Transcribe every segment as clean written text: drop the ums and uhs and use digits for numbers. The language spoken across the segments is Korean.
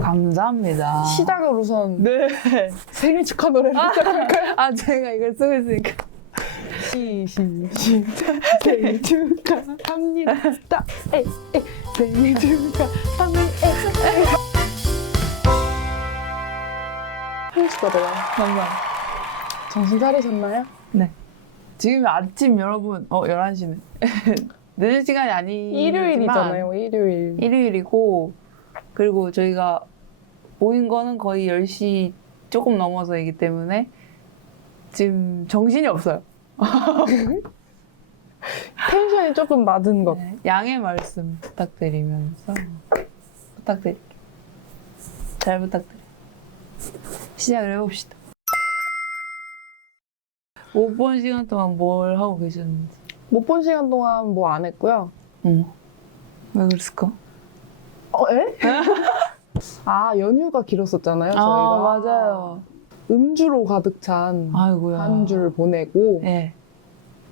감사합니다. 시작을 우선 네. 생일 축하 노래를 시작할까요? 아, 제가 이걸 쓰고 있으니까. 시작 생일 축하합니다. 생일 축하합니다. 생일 축하드려요. 감사합니다. 정신 차리셨나요? 네. 지금 아침 여러분, 11시네. 늦은 시간이 아니지만. 일요일이잖아요, 일요일. 일요일이고, 그리고 저희가 모인 거는 거의 10시 조금 넘어서이기 때문에 지금 정신이 없어요. 텐션이 조금 낮은 것. 네. 양해 말씀 부탁드리면서 부탁드릴게요. 잘 부탁드려요. 시작을 해봅시다. 못 본 시간 동안 뭘 하고 계셨는지. 못 본 시간 동안 뭐 안 했고요. 왜 그랬을까? 에? 아, 연휴가 길었었잖아요, 저희가. 맞아요. 음주로 가득 찬 아이고야. 한 주를 보내고 네.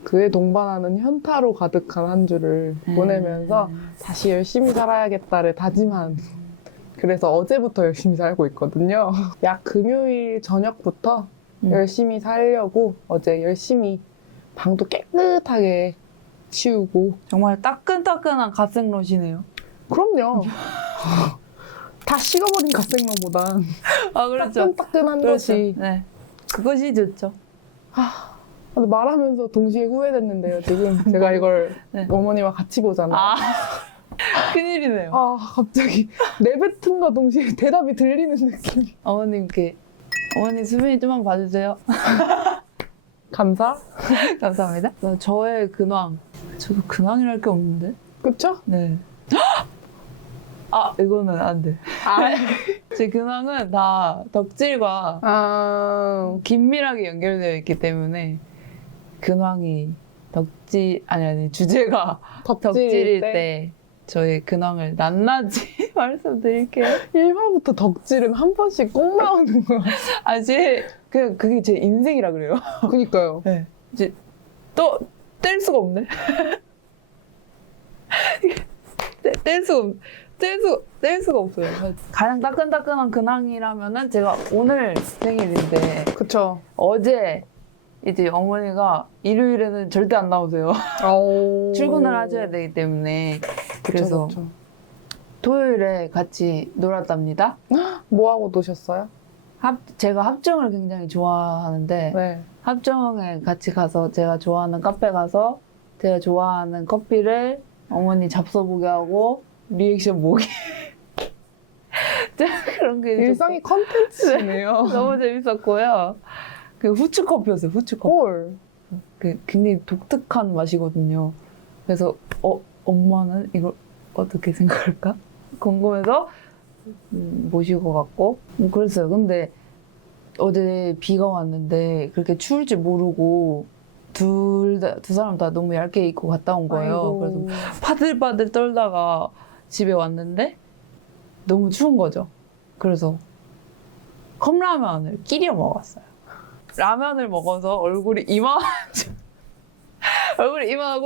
그에 동반하는 현타로 가득한 한 주를 보내면서 다시 열심히 살아야겠다를 다짐한 그래서 어제부터 열심히 살고 있거든요. 약 금요일 저녁부터 열심히 살려고 어제 열심히 방도 깨끗하게 치우고 정말 따끈따끈한 갓생롯이네요. 그럼요. 다 식어버린 갓생로보단 아, 그렇죠. 따끈따끈한 그렇죠. 것이 네. 그것이 좋죠. 근데 말하면서 동시에 후회됐는데요. 지금 제가 이걸 네. 어머니와 같이 보잖아요. 큰일이네요. 갑자기 내뱉음과 동시에 대답이 들리는 느낌. 어머님께 어머니 수빈이 좀만 봐주세요. 감사. 감사합니다. 저의 근황. 저도 근황이랄 게 없는데? 그쵸? 네. 이거는 안 돼. 제 근황은 다 덕질과 긴밀하게 연결되어 있기 때문에 근황이 주제가 덕질일 때 저의 근황을 낱낱이 말씀드릴게요. 1화부터 덕질은 한 번씩 꼭 나오는 거야. 그게 제 인생이라 그래요. 그니까요. 네. 이제 또 뗄 수가 없네. 뗄 수가 없어요. 가장 따끈따끈한 근황이라면은 제가 오늘 생일인데 그쵸. 어제 이제 어머니가 일요일에는 절대 안 나오세요. 출근을 하셔야 되기 때문에 그래서 그쵸. 토요일에 같이 놀았답니다. 뭐 하고 노셨어요? 제가 합정을 굉장히 좋아하는데 네. 합정에 같이 가서 제가 좋아하는 카페 가서 제가 좋아하는 커피를 어머니 잡숴보게 하고 리액션 보기. 그런 게 일상이 컨텐츠네요. 너무 재밌었고요. 그 후추 커피였어요. 후추 커피. 헐. 굉장히 독특한 맛이거든요. 그래서 엄마는 이걸 어떻게 생각할까? 궁금해서 모시고 갔고 그랬어요. 근데 어제 비가 왔는데 그렇게 추울 줄 모르고 두 사람 다 너무 얇게 입고 갔다 온 거예요. 아이고. 그래서 파들파들 떨다가 집에 왔는데 너무 추운 거죠. 그래서 컵라면을 끼려 먹었어요. 라면을 먹어서 얼굴이 이만하고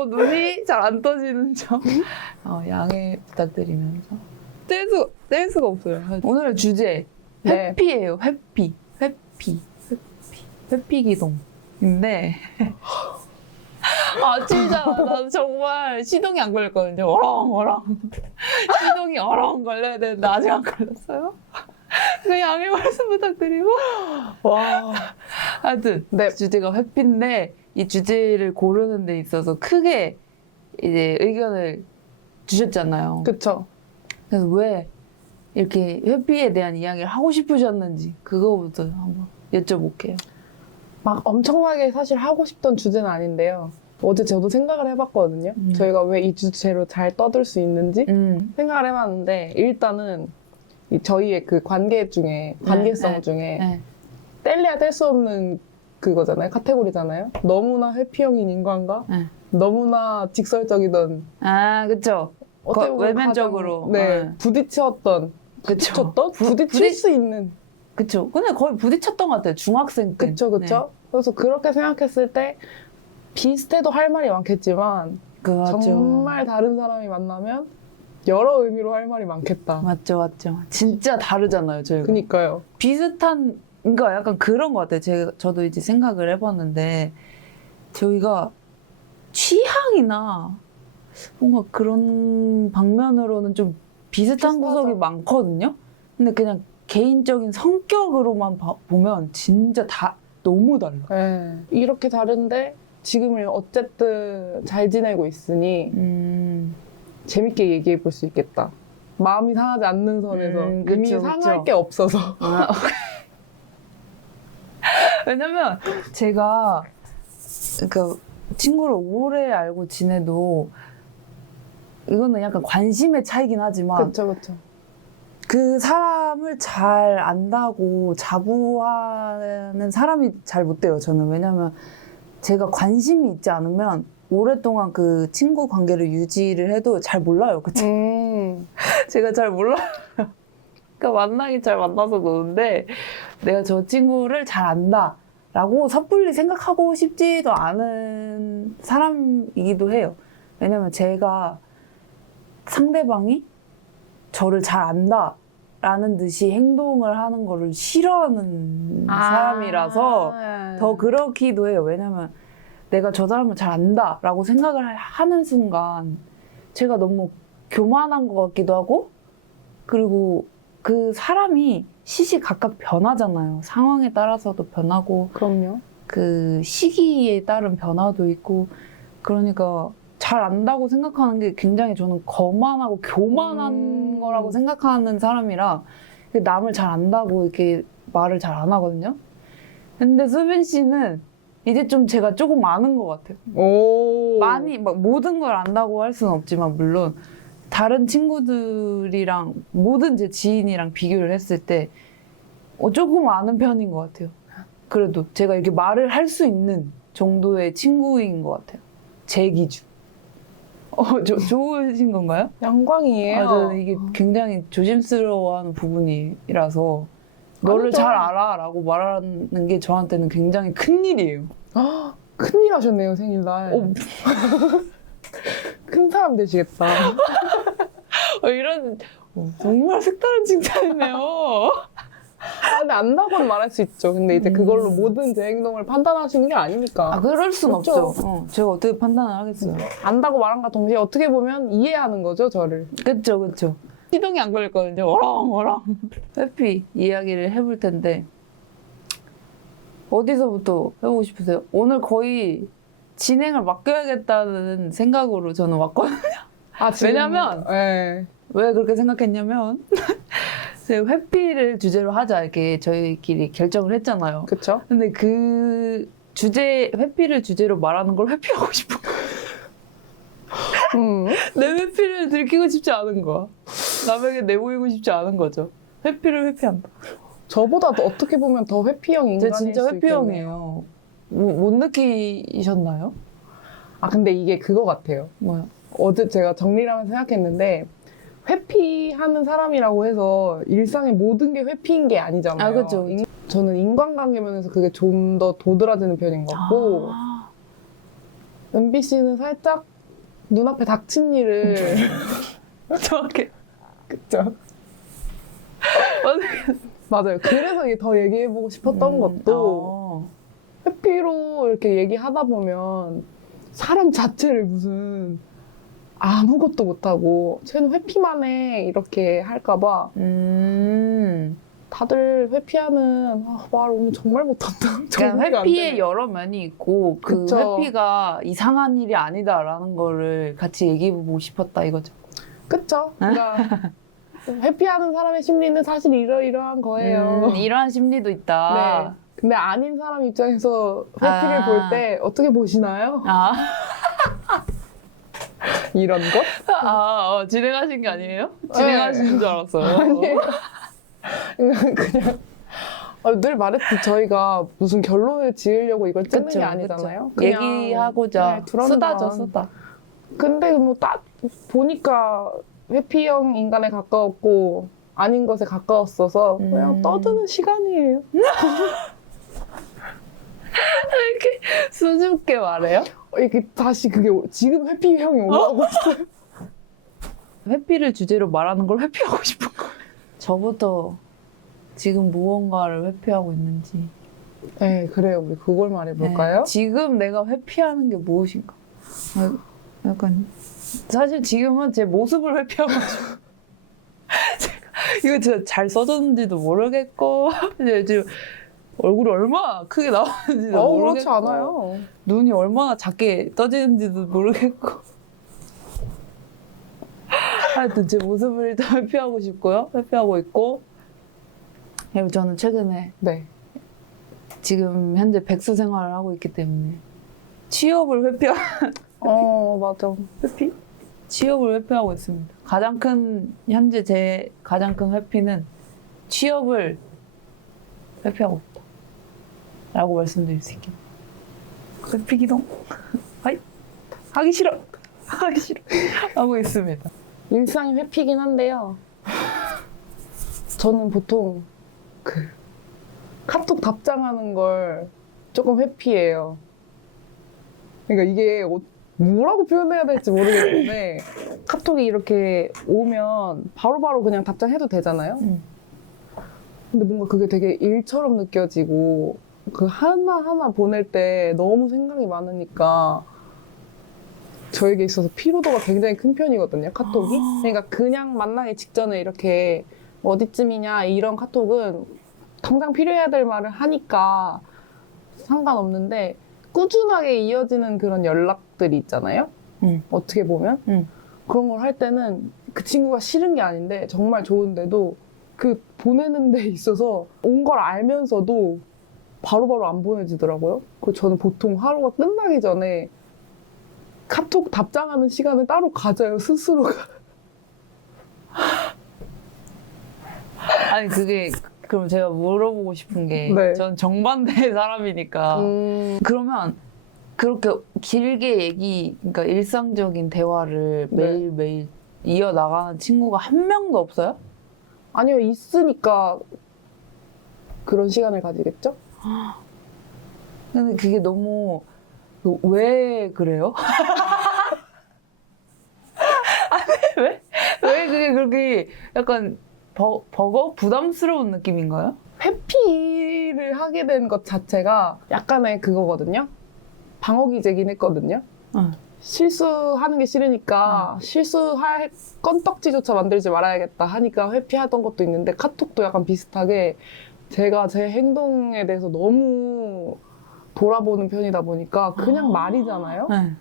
눈이 잘 안 떠지는 점 양해 부탁드리면서 뗄 수가 없어요. 오늘 주제 회피예요. 회피 기동인데 아침이잖아. 나 정말 시동이 안 걸렸거든요. 어렁 시동이 걸려야 되는데 아직 안 걸렸어요. 그 양해 말씀 부탁드리고 하여튼 주제가 회피인데 이 주제를 고르는 데 있어서 크게 이제 의견을 주셨잖아요. 그쵸. 그래서 왜 이렇게 회피에 대한 이야기를 하고 싶으셨는지 그거부터 한번 여쭤볼게요. 막 엄청나게 사실 하고 싶던 주제는 아닌데요. 어제 저도 생각을 해봤거든요. 저희가 왜 이 주제로 잘 떠들 수 있는지 생각을 해봤는데 일단은 저희의 그 관계성 중에 뗄래야 뗄 수 없는 그거잖아요. 카테고리잖아요. 너무나 회피형인 인간과 너무나 직설적이던 그쵸. 외면적으로 부딪혔던 부딪힐 수 있는 그쵸. 근데 거의 부딪혔던 것 같아요. 중학생 때. 그쵸. 그래서 그렇게 생각했을 때 비슷해도 할 말이 많겠지만 그렇죠. 정말 다른 사람이 만나면 여러 의미로 할 말이 많겠다. 맞죠, 맞죠. 진짜 다르잖아요, 저희가. 그니까요. 비슷한, 그러니까 약간 그런 것 같아요. 저도 이제 생각을 해봤는데, 저희가 취향이나 뭔가 그런 방면으로는 좀 비슷한 비슷하죠. 구석이 많거든요. 근데 그냥 개인적인 성격으로만 보면 진짜 다 너무 달라. 네. 이렇게 다른데 지금은 어쨌든 잘 지내고 있으니 재밌게 얘기해 볼 수 있겠다. 마음이 상하지 않는 선에서 이미 그쵸, 상할 그쵸. 게 없어서. 아, 왜냐면 제가 그 친구를 오래 알고 지내도 이거는 약간 관심의 차이긴 하지만 그렇죠, 그렇죠. 그 사람을 잘 안다고 자부하는 사람이 잘 못 돼요, 저는. 왜냐면 제가 관심이 있지 않으면 오랫동안 그 친구 관계를 유지를 해도 잘 몰라요. 그쵸? 제가 잘 몰라요. 그러니까 만나긴 잘 만나서 노는데 내가 저 친구를 잘 안다 라고 섣불리 생각하고 싶지도 않은 사람이기도 해요. 왜냐면 제가 상대방이 저를 잘 안다 라는 듯이 행동을 하는 거를 싫어하는 사람이라서 더 그렇기도 해요. 왜냐면 내가 저 사람을 잘 안다 라고 생각을 하는 순간 제가 너무 교만한 것 같기도 하고, 그리고 그 사람이 시시각각 변하잖아요. 상황에 따라서도 변하고 그럼요. 그 시기에 따른 변화도 있고, 그러니까 잘 안다고 생각하는 게 굉장히 저는 거만하고 교만한 거라고 생각하는 사람이라 남을 잘 안다고 이렇게 말을 잘 안 하거든요. 근데 수빈 씨는 이제 좀 제가 조금 아는 것 같아요. 오. 많이 막 모든 걸 안다고 할 수는 없지만, 물론 다른 친구들이랑 모든 제 지인이랑 비교를 했을 때 조금 아는 편인 것 같아요. 그래도 제가 이렇게 말을 할 수 있는 정도의 친구인 것 같아요. 제 기준. 좋으신 건가요? 영광이에요. 저는 이게 굉장히 조심스러워하는 부분이라서 너를 아니죠. 잘 알아 라고 말하는 게 저한테는 굉장히 큰일이에요. 큰일 하셨네요, 생일날. 큰 사람 되시겠다. 이런 정말 색다른 칭찬이네요. 근데 안다고는 말할 수 있죠. 근데 이제 그걸로 모든 제 행동을 판단하시는 게 아니니까. 그럴 순 그렇죠. 없죠. 제가 어떻게 판단을 하겠어요. 안다고 말한과 동시에 어떻게 보면 이해하는 거죠, 저를. 그쵸, 그쵸. 시동이 안 걸렸거든요. 어랑. 회피 이야기를 해볼 텐데, 어디서부터 해보고 싶으세요? 오늘 거의 진행을 맡겨야겠다는 생각으로 저는 왔거든요. 왜냐면, 네. 왜 그렇게 생각했냐면, 제가 회피를 주제로 하자, 이렇게 저희끼리 결정을 했잖아요. 그쵸? 근데 그 회피를 주제로 말하는 걸 회피하고 싶은 거야. 내 회피를 들키고 싶지 않은 거야. 남에게 내보이고 싶지 않은 거죠. 회피를 회피한다. 저보다 더 어떻게 보면 더 회피형 인간일 제가 수 진짜 있겠네요. 회피형이에요. 못 느끼셨나요? 근데 이게 그거 같아요. 뭐요? 어제 제가 정리를 하면서 생각했는데 회피하는 사람이라고 해서 일상의 모든 게 회피인 게 아니잖아요. 그렇죠. 저는 인간관계 면에서 그게 좀 더 도드라지는 편인 것 같고 은비 씨는 살짝 눈앞에 닥친 일을 정확해. 그쵸? 맞아요. 그래서 이게 더 얘기해보고 싶었던 것도 회피로 이렇게 얘기하다 보면 사람 자체를 무슨 아무것도 못하고 쟤는 회피만 해 이렇게 할까봐 다들 회피하는 말 오늘 정말 못한다. 그러니까 회피에 여러 면이 있고 그 그쵸. 회피가 이상한 일이 아니다라는 거를 같이 얘기해보고 싶었다 이거죠. 그쵸? 그러니까 회피하는 사람의 심리는 사실 이러이러한 거예요. 이러한 심리도 있다. 네. 근데 아닌 사람 입장에서 회피를 볼 때 어떻게 보시나요? 이런 거? 진행하신 게 아니에요? 진행하시는 줄 알았어요. 아니에요. 그냥 늘 말했듯이 저희가 무슨 결론을 지으려고 이걸 찍는 그쵸, 게 아니잖아요. 그쵸. 얘기하고자 수다죠, 수다. 근데 뭐 딱 보니까 회피형 인간에 가까웠고 아닌 것에 가까웠어서 그냥 떠드는 시간이에요. 이렇게 수줍게 말해요? 이게 다시 그게 지금 회피형이 올라오고 있어요. 회피를 주제로 말하는 걸 회피하고 싶은 거예요. 저부터 지금 무언가를 회피하고 있는지. 네, 그래요. 우리 그걸 말해볼까요? 네, 지금 내가 회피하는 게 무엇인가. 약간 사실 지금은 제 모습을 회피하고 있어요. 이거 진짜 잘 써졌는지도 모르겠고 이제 지금 얼굴이 얼마나 크게 나오는지도 모르겠고 그렇지 않아요. 눈이 얼마나 작게 떠지는지도 모르겠고 하여튼 제 모습을 일단 회피하고 싶고요. 회피하고 있고 그리고 저는 최근에 네. 지금 현재 백수 생활을 하고 있기 때문에 취업을 맞아. 회피? 취업을 회피하고 있습니다. 현재 제 가장 큰 회피는 취업을 회피하고 있다. 라고 말씀드릴 수 있겠네요. 회피 기동. 하이. 하기 싫어. 하기 싫어. 하고 있습니다. 일상이 회피긴 한데요. 저는 보통 카톡 답장하는 걸 조금 회피해요. 그러니까 이게 뭐라고 표현해야 될지 모르겠는데 카톡이 이렇게 오면 바로바로 그냥 답장해도 되잖아요. 근데 뭔가 그게 되게 일처럼 느껴지고 그 하나하나 보낼 때 너무 생각이 많으니까 저에게 있어서 피로도가 굉장히 큰 편이거든요, 카톡이. 그러니까 그냥 만나기 직전에 이렇게 어디쯤이냐 이런 카톡은 당장 필요해야 될 말을 하니까 상관없는데 꾸준하게 이어지는 그런 연락들이 있잖아요. 어떻게 보면. 그런 걸 할 때는 그 친구가 싫은 게 아닌데 정말 좋은데도 그 보내는 데 있어서 온 걸 알면서도 바로바로 안 보내지더라고요. 그래서 저는 보통 하루가 끝나기 전에 카톡 답장하는 시간을 따로 가져요, 스스로가. 아니 그게 그럼 제가 물어보고 싶은 게 네. 전 정반대의 사람이니까 그러면 그렇게 길게 그러니까 일상적인 대화를 네. 매일매일 이어나가는 친구가 한 명도 없어요? 아니요, 있으니까 그런 시간을 가지겠죠? 근데 그게 너무 왜 그래요? 아니 왜 그게 그렇게 약간 버거? 부담스러운 느낌인가요? 회피를 하게 된 것 자체가 약간의 그거거든요. 방어기제긴 했거든요. 실수하는 게 싫으니까 실수할 건떡지조차 만들지 말아야겠다 하니까 회피하던 것도 있는데 카톡도 약간 비슷하게 제가 제 행동에 대해서 너무 돌아보는 편이다 보니까 그냥 말이잖아요. 네.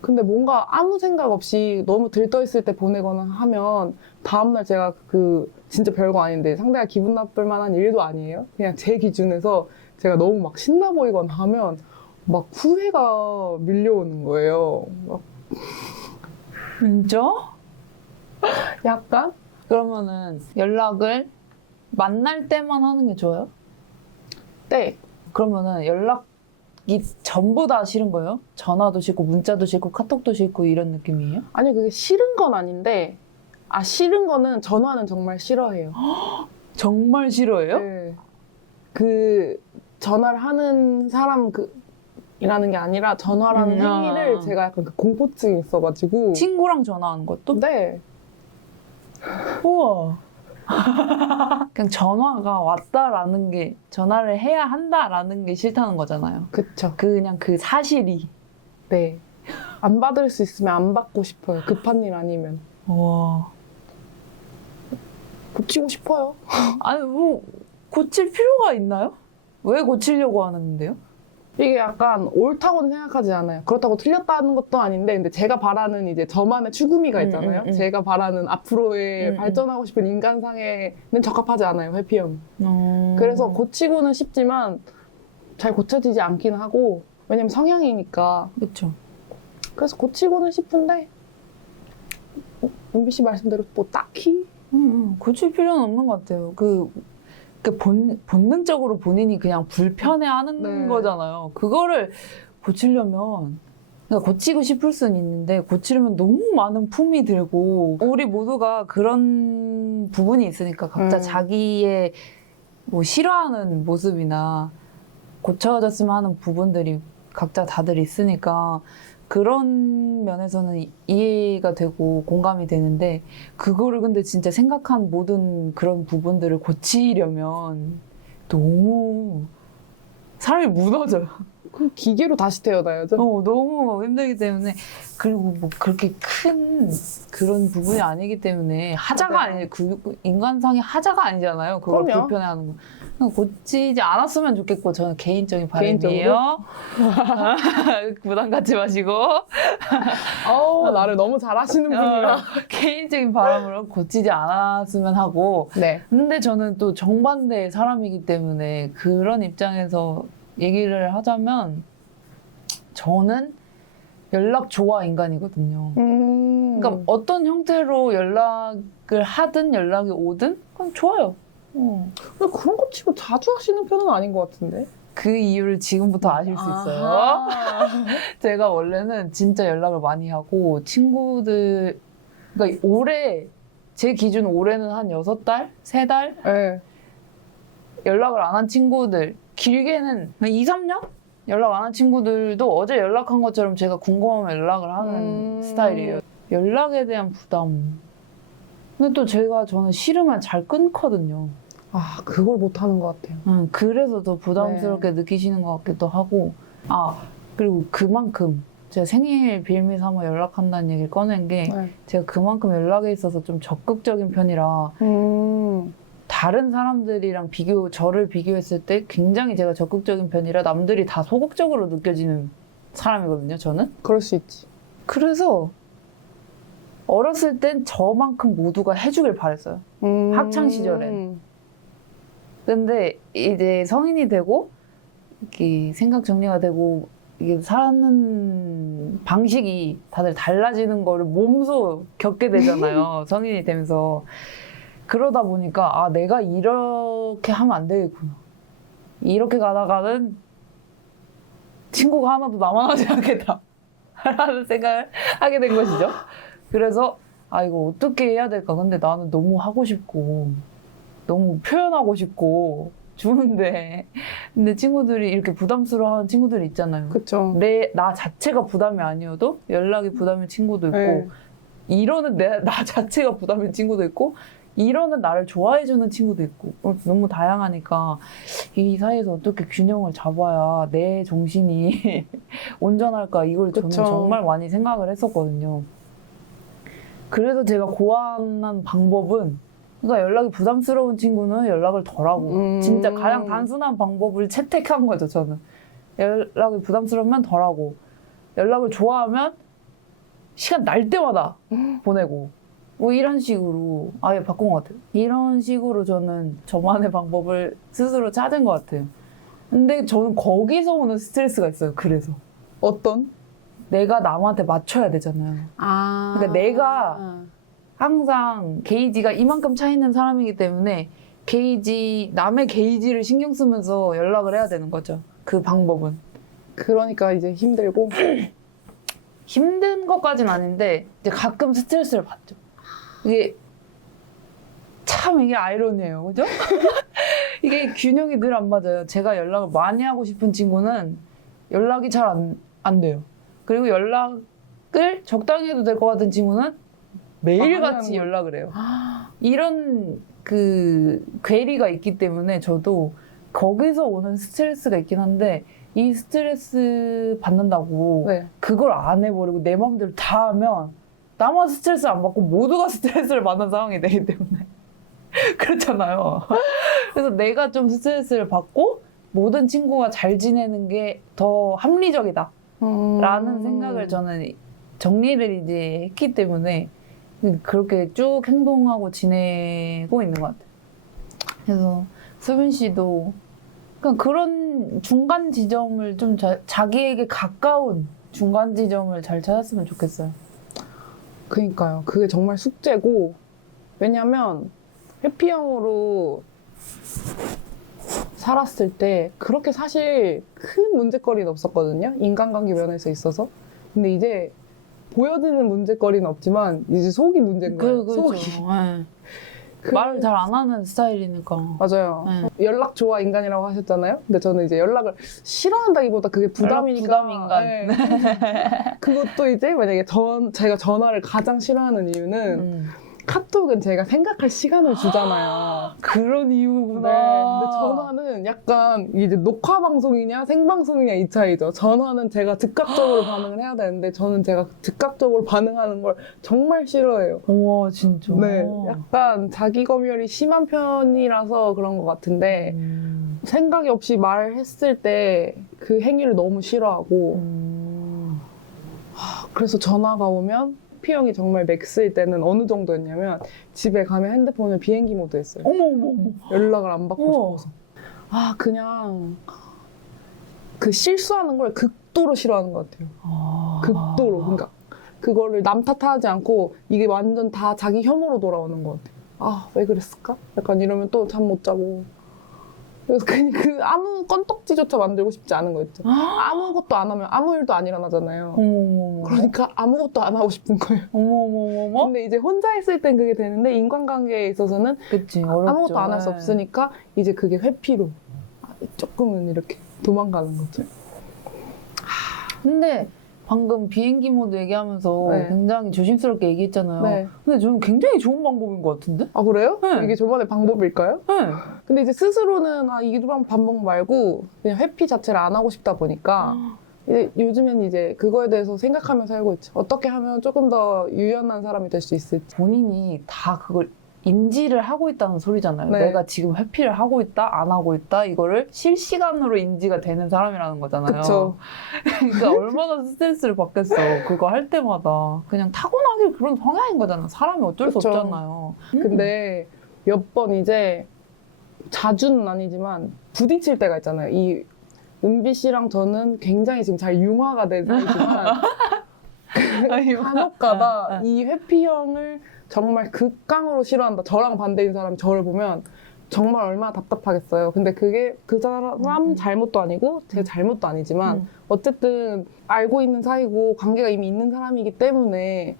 근데 뭔가 아무 생각 없이 너무 들떠있을 때 보내거나 하면 다음날 제가 진짜 별거 아닌데 상대가 기분 나쁠 만한 일도 아니에요. 그냥 제 기준에서 제가 너무 막 신나 보이거나 하면 막 후회가 밀려오는 거예요. 막 진짜? 약간? 그러면은 연락을 만날 때만 하는 게 좋아요? 네. 그러면은 연락이 전부 다 싫은 거예요? 전화도 싫고 문자도 싫고 카톡도 싫고 이런 느낌이에요? 아니 그게 싫은 건 아닌데 싫은 거는 전화는 정말 싫어해요. 정말 싫어해요? 네. 전화를 하는 사람이라는 게 아니라 전화라는 행위를 제가 약간 공포증이 있어가지고 친구랑 전화하는 것도? 네. 우와. 그냥 전화가 왔다라는 게 전화를 해야 한다라는 게 싫다는 거잖아요. 그쵸. 그냥 그 사실이. 네. 안 받을 수 있으면 안 받고 싶어요. 급한 일 아니면. 와. 고치고 싶어요. 아니 뭐 고칠 필요가 있나요? 왜 고치려고 하는데요? 이게 약간 옳다고는 생각하지 않아요. 그렇다고 틀렸다는 것도 아닌데, 근데 제가 바라는 이제 저만의 추구미가 있잖아요. 제가 바라는 앞으로의 발전하고 싶은 인간상에는 적합하지 않아요, 회피형. 그래서 고치고는 싶지만 잘 고쳐지지 않긴 하고, 왜냐면 성향이니까. 그렇죠. 그래서 고치고는 싶은데, 은비 씨 말씀대로 뭐 딱히? 고칠 필요는 없는 것 같아요. 본능적으로 본인이 그냥 불편해하는 네. 거잖아요. 그거를 고치려면 그러니까 고치고 싶을 수는 있는데 고치려면 너무 많은 품이 들고 우리 모두가 그런 부분이 있으니까 각자 자기의 뭐 싫어하는 모습이나 고쳐졌으면 하는 부분들이 각자 다들 있으니까 그런 면에서는 이해가 되고 공감이 되는데 그거를 근데 진짜 생각한 모든 그런 부분들을 고치려면 너무 사람이 무너져요. 그럼 기계로 다시 태어나야죠. 너무 힘들기 때문에 그리고 뭐 그렇게 큰 그런 부분이 아니기 때문에 하자가 맞아요. 아니에요. 인간상의 하자가 아니잖아요. 그걸 그럼요. 불편해하는 거. 그냥 고치지 않았으면 좋겠고 저는 개인적인 바람이에요. 부담 갖지 마시고 나를 너무 잘하시는 분이라. 개인적인 바람으로 고치지 않았으면 하고 네. 근데 저는 또 정반대의 사람이기 때문에 그런 입장에서 얘기를 하자면 저는 연락 좋아 인간이거든요. 그러니까 어떤 형태로 연락을 하든 연락이 오든 그럼 좋아요. 근데 그런 거 치고 자주 하시는 편은 아닌 것 같은데? 그 이유를 지금부터 아실 수 있어요. 아하. 제가 원래는 진짜 연락을 많이 하고 친구들 그러니까 올해 제 기준 올해는 한 6달? 3달? 네. 연락을 안 한 친구들 길게는 한 2, 3년? 연락 안 한 친구들도 어제 연락한 것처럼 제가 궁금하면 연락을 하는 스타일이에요. 연락에 대한 부담. 근데 또 저는 싫으면 잘 끊거든요. 그걸 못하는 것 같아요. 그래서 더 부담스럽게 느끼시는 것 같기도 하고. 그리고 그만큼 제가 생일 빌미 삼아 연락한다는 얘기를 꺼낸 게 네. 제가 그만큼 연락에 있어서 좀 적극적인 편이라 다른 사람들이랑 저를 비교했을 때 굉장히 제가 적극적인 편이라 남들이 다 소극적으로 느껴지는 사람이거든요, 저는. 그럴 수 있지. 그래서 어렸을 땐 저만큼 모두가 해주길 바랬어요. 학창 시절엔. 근데 이제 성인이 되고 이렇게 생각 정리가 되고 이게 사는 방식이 다들 달라지는 거를 몸소 겪게 되잖아요. 성인이 되면서. 그러다 보니까 내가 이렇게 하면 안 되겠구나. 이렇게 가다가는 친구가 하나도 남아나지 않겠다. 라는 생각을 하게 된 것이죠. 그래서 이거 어떻게 해야 될까? 근데 나는 너무 하고 싶고 너무 표현하고 싶고 좋은데 근데 친구들이 이렇게 부담스러워하는 친구들이 있잖아요. 그쵸. 나 자체가 부담이 아니어도 연락이 부담인 친구도 있고 네. 이러는 나 자체가 부담인 친구도 있고 이러는 나를 좋아해주는 친구도 있고 너무 다양하니까 이 사이에서 어떻게 균형을 잡아야 내 정신이 온전할까 이걸 저는 그쵸. 정말 많이 생각을 했었거든요. 그래서 제가 고안한 방법은 그러니까 연락이 부담스러운 친구는 연락을 덜 하고 진짜 가장 단순한 방법을 채택한 거죠. 저는 연락이 부담스러우면 덜 하고 연락을 좋아하면 시간 날 때마다 보내고 뭐 이런 식으로 아예 바꾼 것 같아요. 이런 식으로 저는 저만의 방법을 스스로 찾은 것 같아요. 근데 저는 거기서 오는 스트레스가 있어요. 그래서 어떤? 내가 남한테 맞춰야 되잖아요. 그러니까 내가 항상 게이지가 이만큼 차 있는 사람이기 때문에 남의 게이지를 신경 쓰면서 연락을 해야 되는 거죠. 그 방법은. 그러니까 이제 힘들고 힘든 것까진 아닌데 이제 가끔 스트레스를 받죠. 이게 아이러니해요. 그죠? 이게 균형이 늘 안 맞아요. 제가 연락을 많이 하고 싶은 친구는 연락이 잘 안 돼요. 그리고 연락을 적당히 해도 될 것 같은 친구는 매일같이 연락을 해요. 이런 괴리가 있기 때문에 저도 거기서 오는 스트레스가 있긴 한데 이 스트레스 받는다고 네. 그걸 안 해버리고 내 마음대로 다 하면 나만 스트레스 안 받고 모두가 스트레스를 받는 상황이 되기 때문에 그렇잖아요. 그래서 내가 좀 스트레스를 받고 모든 친구가 잘 지내는 게 더 합리적이다 라는 생각을 저는 정리를 이제 했기 때문에 그렇게 쭉 행동하고 지내고 있는 것 같아요. 그래서 수빈 씨도 그런 중간 지점을 좀 자기에게 가까운 중간 지점을 잘 찾았으면 좋겠어요. 그러니까요. 그게 정말 숙제고 왜냐면 해피형으로 살았을 때 그렇게 사실 큰 문제거리는 없었거든요. 인간관계 면에서 있어서. 근데 이제 보여지는 문제거리는 없지만 이제 속이 문제인 거예요. 그렇죠. 속이. 네. 말을 잘 안 하는 스타일이니까. 맞아요. 네. 연락 좋아 인간이라고 하셨잖아요. 근데 저는 이제 연락을 싫어한다기보다 그게 부담이니까. 부담 인간. 네. 그것도 이제 만약에 제가 전화를 가장 싫어하는 이유는 카톡은 제가 생각할 시간을 주잖아요. 그런 네. 이유구나. 근데 전화는 약간 이제 녹화 방송이냐 생방송이냐 이 차이죠. 전화는 제가 즉각적으로 반응을 해야 되는데 저는 제가 즉각적으로 반응하는 걸 정말 싫어해요. 우와, 진짜. 네, 약간 자기 검열이 심한 편이라서 그런 것 같은데 생각이 없이 말했을 때 그 행위를 너무 싫어하고 그래서 전화가 오면 P형이 정말 맥스일 때는 어느 정도였냐면 집에 가면 핸드폰을 비행기 모드에 했어요. 어머. 연락을 안 받고 우와. 싶어서. 그냥 그 실수하는 걸 극도로 싫어하는 것 같아요. 극도로. 그러니까 그거를 남 탓하지 않고 이게 완전 다 자기 혐오로 돌아오는 것 같아요. 왜 그랬을까? 약간 이러면 또 잠 못 자고. 그래서 그냥 아무 건떡지조차 만들고 싶지 않은 거 있죠. 아무것도 안 하면 아무 일도 안 일어나잖아요. 어머. 그러니까 아무것도 안 하고 싶은 거예요. 어머. 근데 이제 혼자 있을 땐 그게 되는데 인간관계에 있어서는 그치, 어렵죠. 아무것도 안 할 수 네. 없으니까 이제 그게 회피로 조금은 이렇게 도망가는 거죠. 근데 방금 비행기 모드 얘기하면서 네. 굉장히 조심스럽게 얘기했잖아요. 네. 근데 저는 굉장히 좋은 방법인 것 같은데? 그래요? 네. 이게 저만의 방법일까요? 네. 근데 이제 스스로는 이런 반복 말고 그냥 회피 자체를 안 하고 싶다 보니까 이제 요즘엔 이제 그거에 대해서 생각하며 살고 있죠. 어떻게 하면 조금 더 유연한 사람이 될 수 있을지. 본인이 다 그걸 인지를 하고 있다는 소리잖아요. 네. 내가 지금 회피를 하고 있다, 안 하고 있다, 이거를 실시간으로 인지가 되는 사람이라는 거잖아요. 그쵸. 그러니까 얼마나 스트레스를 받겠어. 그거 할 때마다. 그냥 타고나길 그런 성향인 거잖아. 사람이 어쩔 수 그쵸. 없잖아요. 근데 몇 번 이제 자주는 아니지만 부딪힐 때가 있잖아요. 이 은비 씨랑 저는 굉장히 지금 잘 융화가 된 사이지만 간혹가다 이 회피형을 정말 극강으로 싫어한다. 저랑 반대인 사람이 저를 보면 정말 얼마나 답답하겠어요. 근데 그게 그 사람 잘못도 아니고 제 잘못도 아니지만 어쨌든 알고 있는 사이고 관계가 이미 있는 사람이기 때문에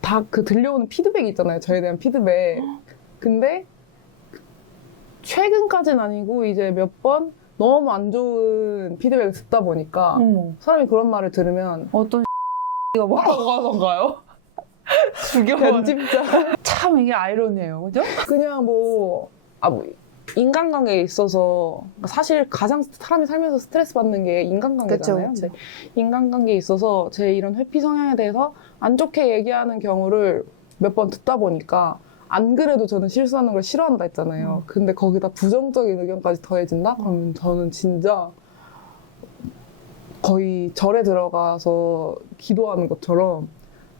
다 그 들려오는 피드백이 있잖아요. 저에 대한 피드백. 근데 최근까지는 아니고 이제 몇 번 너무 안 좋은 피드백을 듣다 보니까 사람이 그런 말을 들으면 어떤 가 뭐라고 하던가요? 죽여버려. 편집자 참 이게 아이러니해요. 그죠? 그냥 뭐 인간관계에 있어서 사실 가장 사람이 살면서 스트레스 받는 게 인간관계잖아요. 그쵸. 근데 인간관계에 있어서 제 이런 회피 성향에 대해서 안 좋게 얘기하는 경우를 몇 번 듣다 보니까 안 그래도 저는 실수하는 걸 싫어한다 했잖아요. 근데 거기다 부정적인 의견까지 더해진다? 그러면 저는 진짜 거의 절에 들어가서 기도하는 것처럼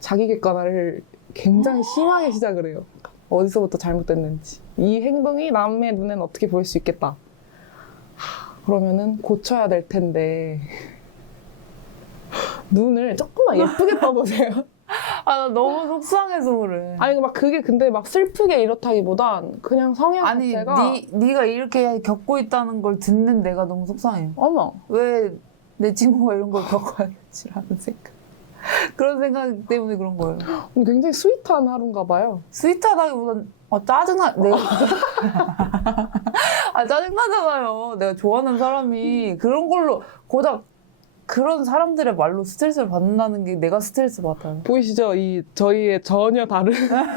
자기 객관화를 굉장히 심하게 시작을 해요. 어디서부터 잘못됐는지. 이 행동이 남의 눈엔 어떻게 보일 수 있겠다. 그러면은 고쳐야 될 텐데 눈을 조금만 예쁘게 떠보세요. 나 너무 속상해서 그래. 아니 막 그게 근데 막 슬프게 이렇다기보단 그냥 성향 아니, 자체가 네가 이렇게 겪고 있다는 걸 듣는 내가 너무 속상해요. 어머 왜 내 친구가 이런 걸 겪어야지라는 생각. 그런 생각 때문에 그런 거예요. 굉장히 스윗한 하루인가 봐요. 스윗하다기보단 내가 짜증나잖아요. 내가 좋아하는 사람이 그런 걸로 고작 그런 사람들의 말로 스트레스를 받는다는 게 내가 스트레스 받아요. 보이시죠? 이 저희의 전혀 다른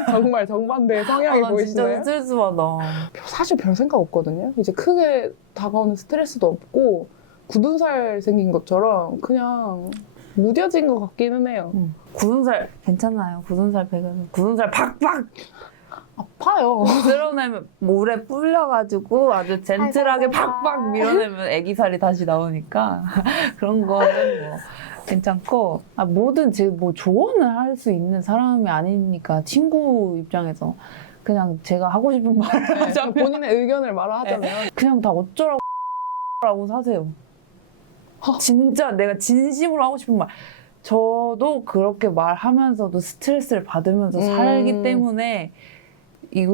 정말 정반대의 성향이 난 진짜 보이시나요? 스트레스 받아. 사실 별 생각 없거든요. 이제 크게 다가오는 스트레스도 없고 굳은 살 생긴 것처럼 그냥 무뎌진 것 같기는 해요. 굳은 살 괜찮아요. 굳은 살 배가서 굳은 살 팍팍 아파요. 밀어내면 물에 불려가지고 아주 젠틀하게 팍팍 밀어내면 애기 살이 다시 나오니까 그런 거는 뭐 괜찮고 뭐든 제 뭐 조언을 할 수 있는 사람이 아니니까 친구 입장에서 그냥 제가 하고 싶은 말을 하자면 본인의 의견을 말하자면 그냥 다 어쩌라고 라고 사세요. 진짜 내가 진심으로 하고 싶은 말. 저도 그렇게 말하면서도 스트레스를 받으면서 살기 때문에 이게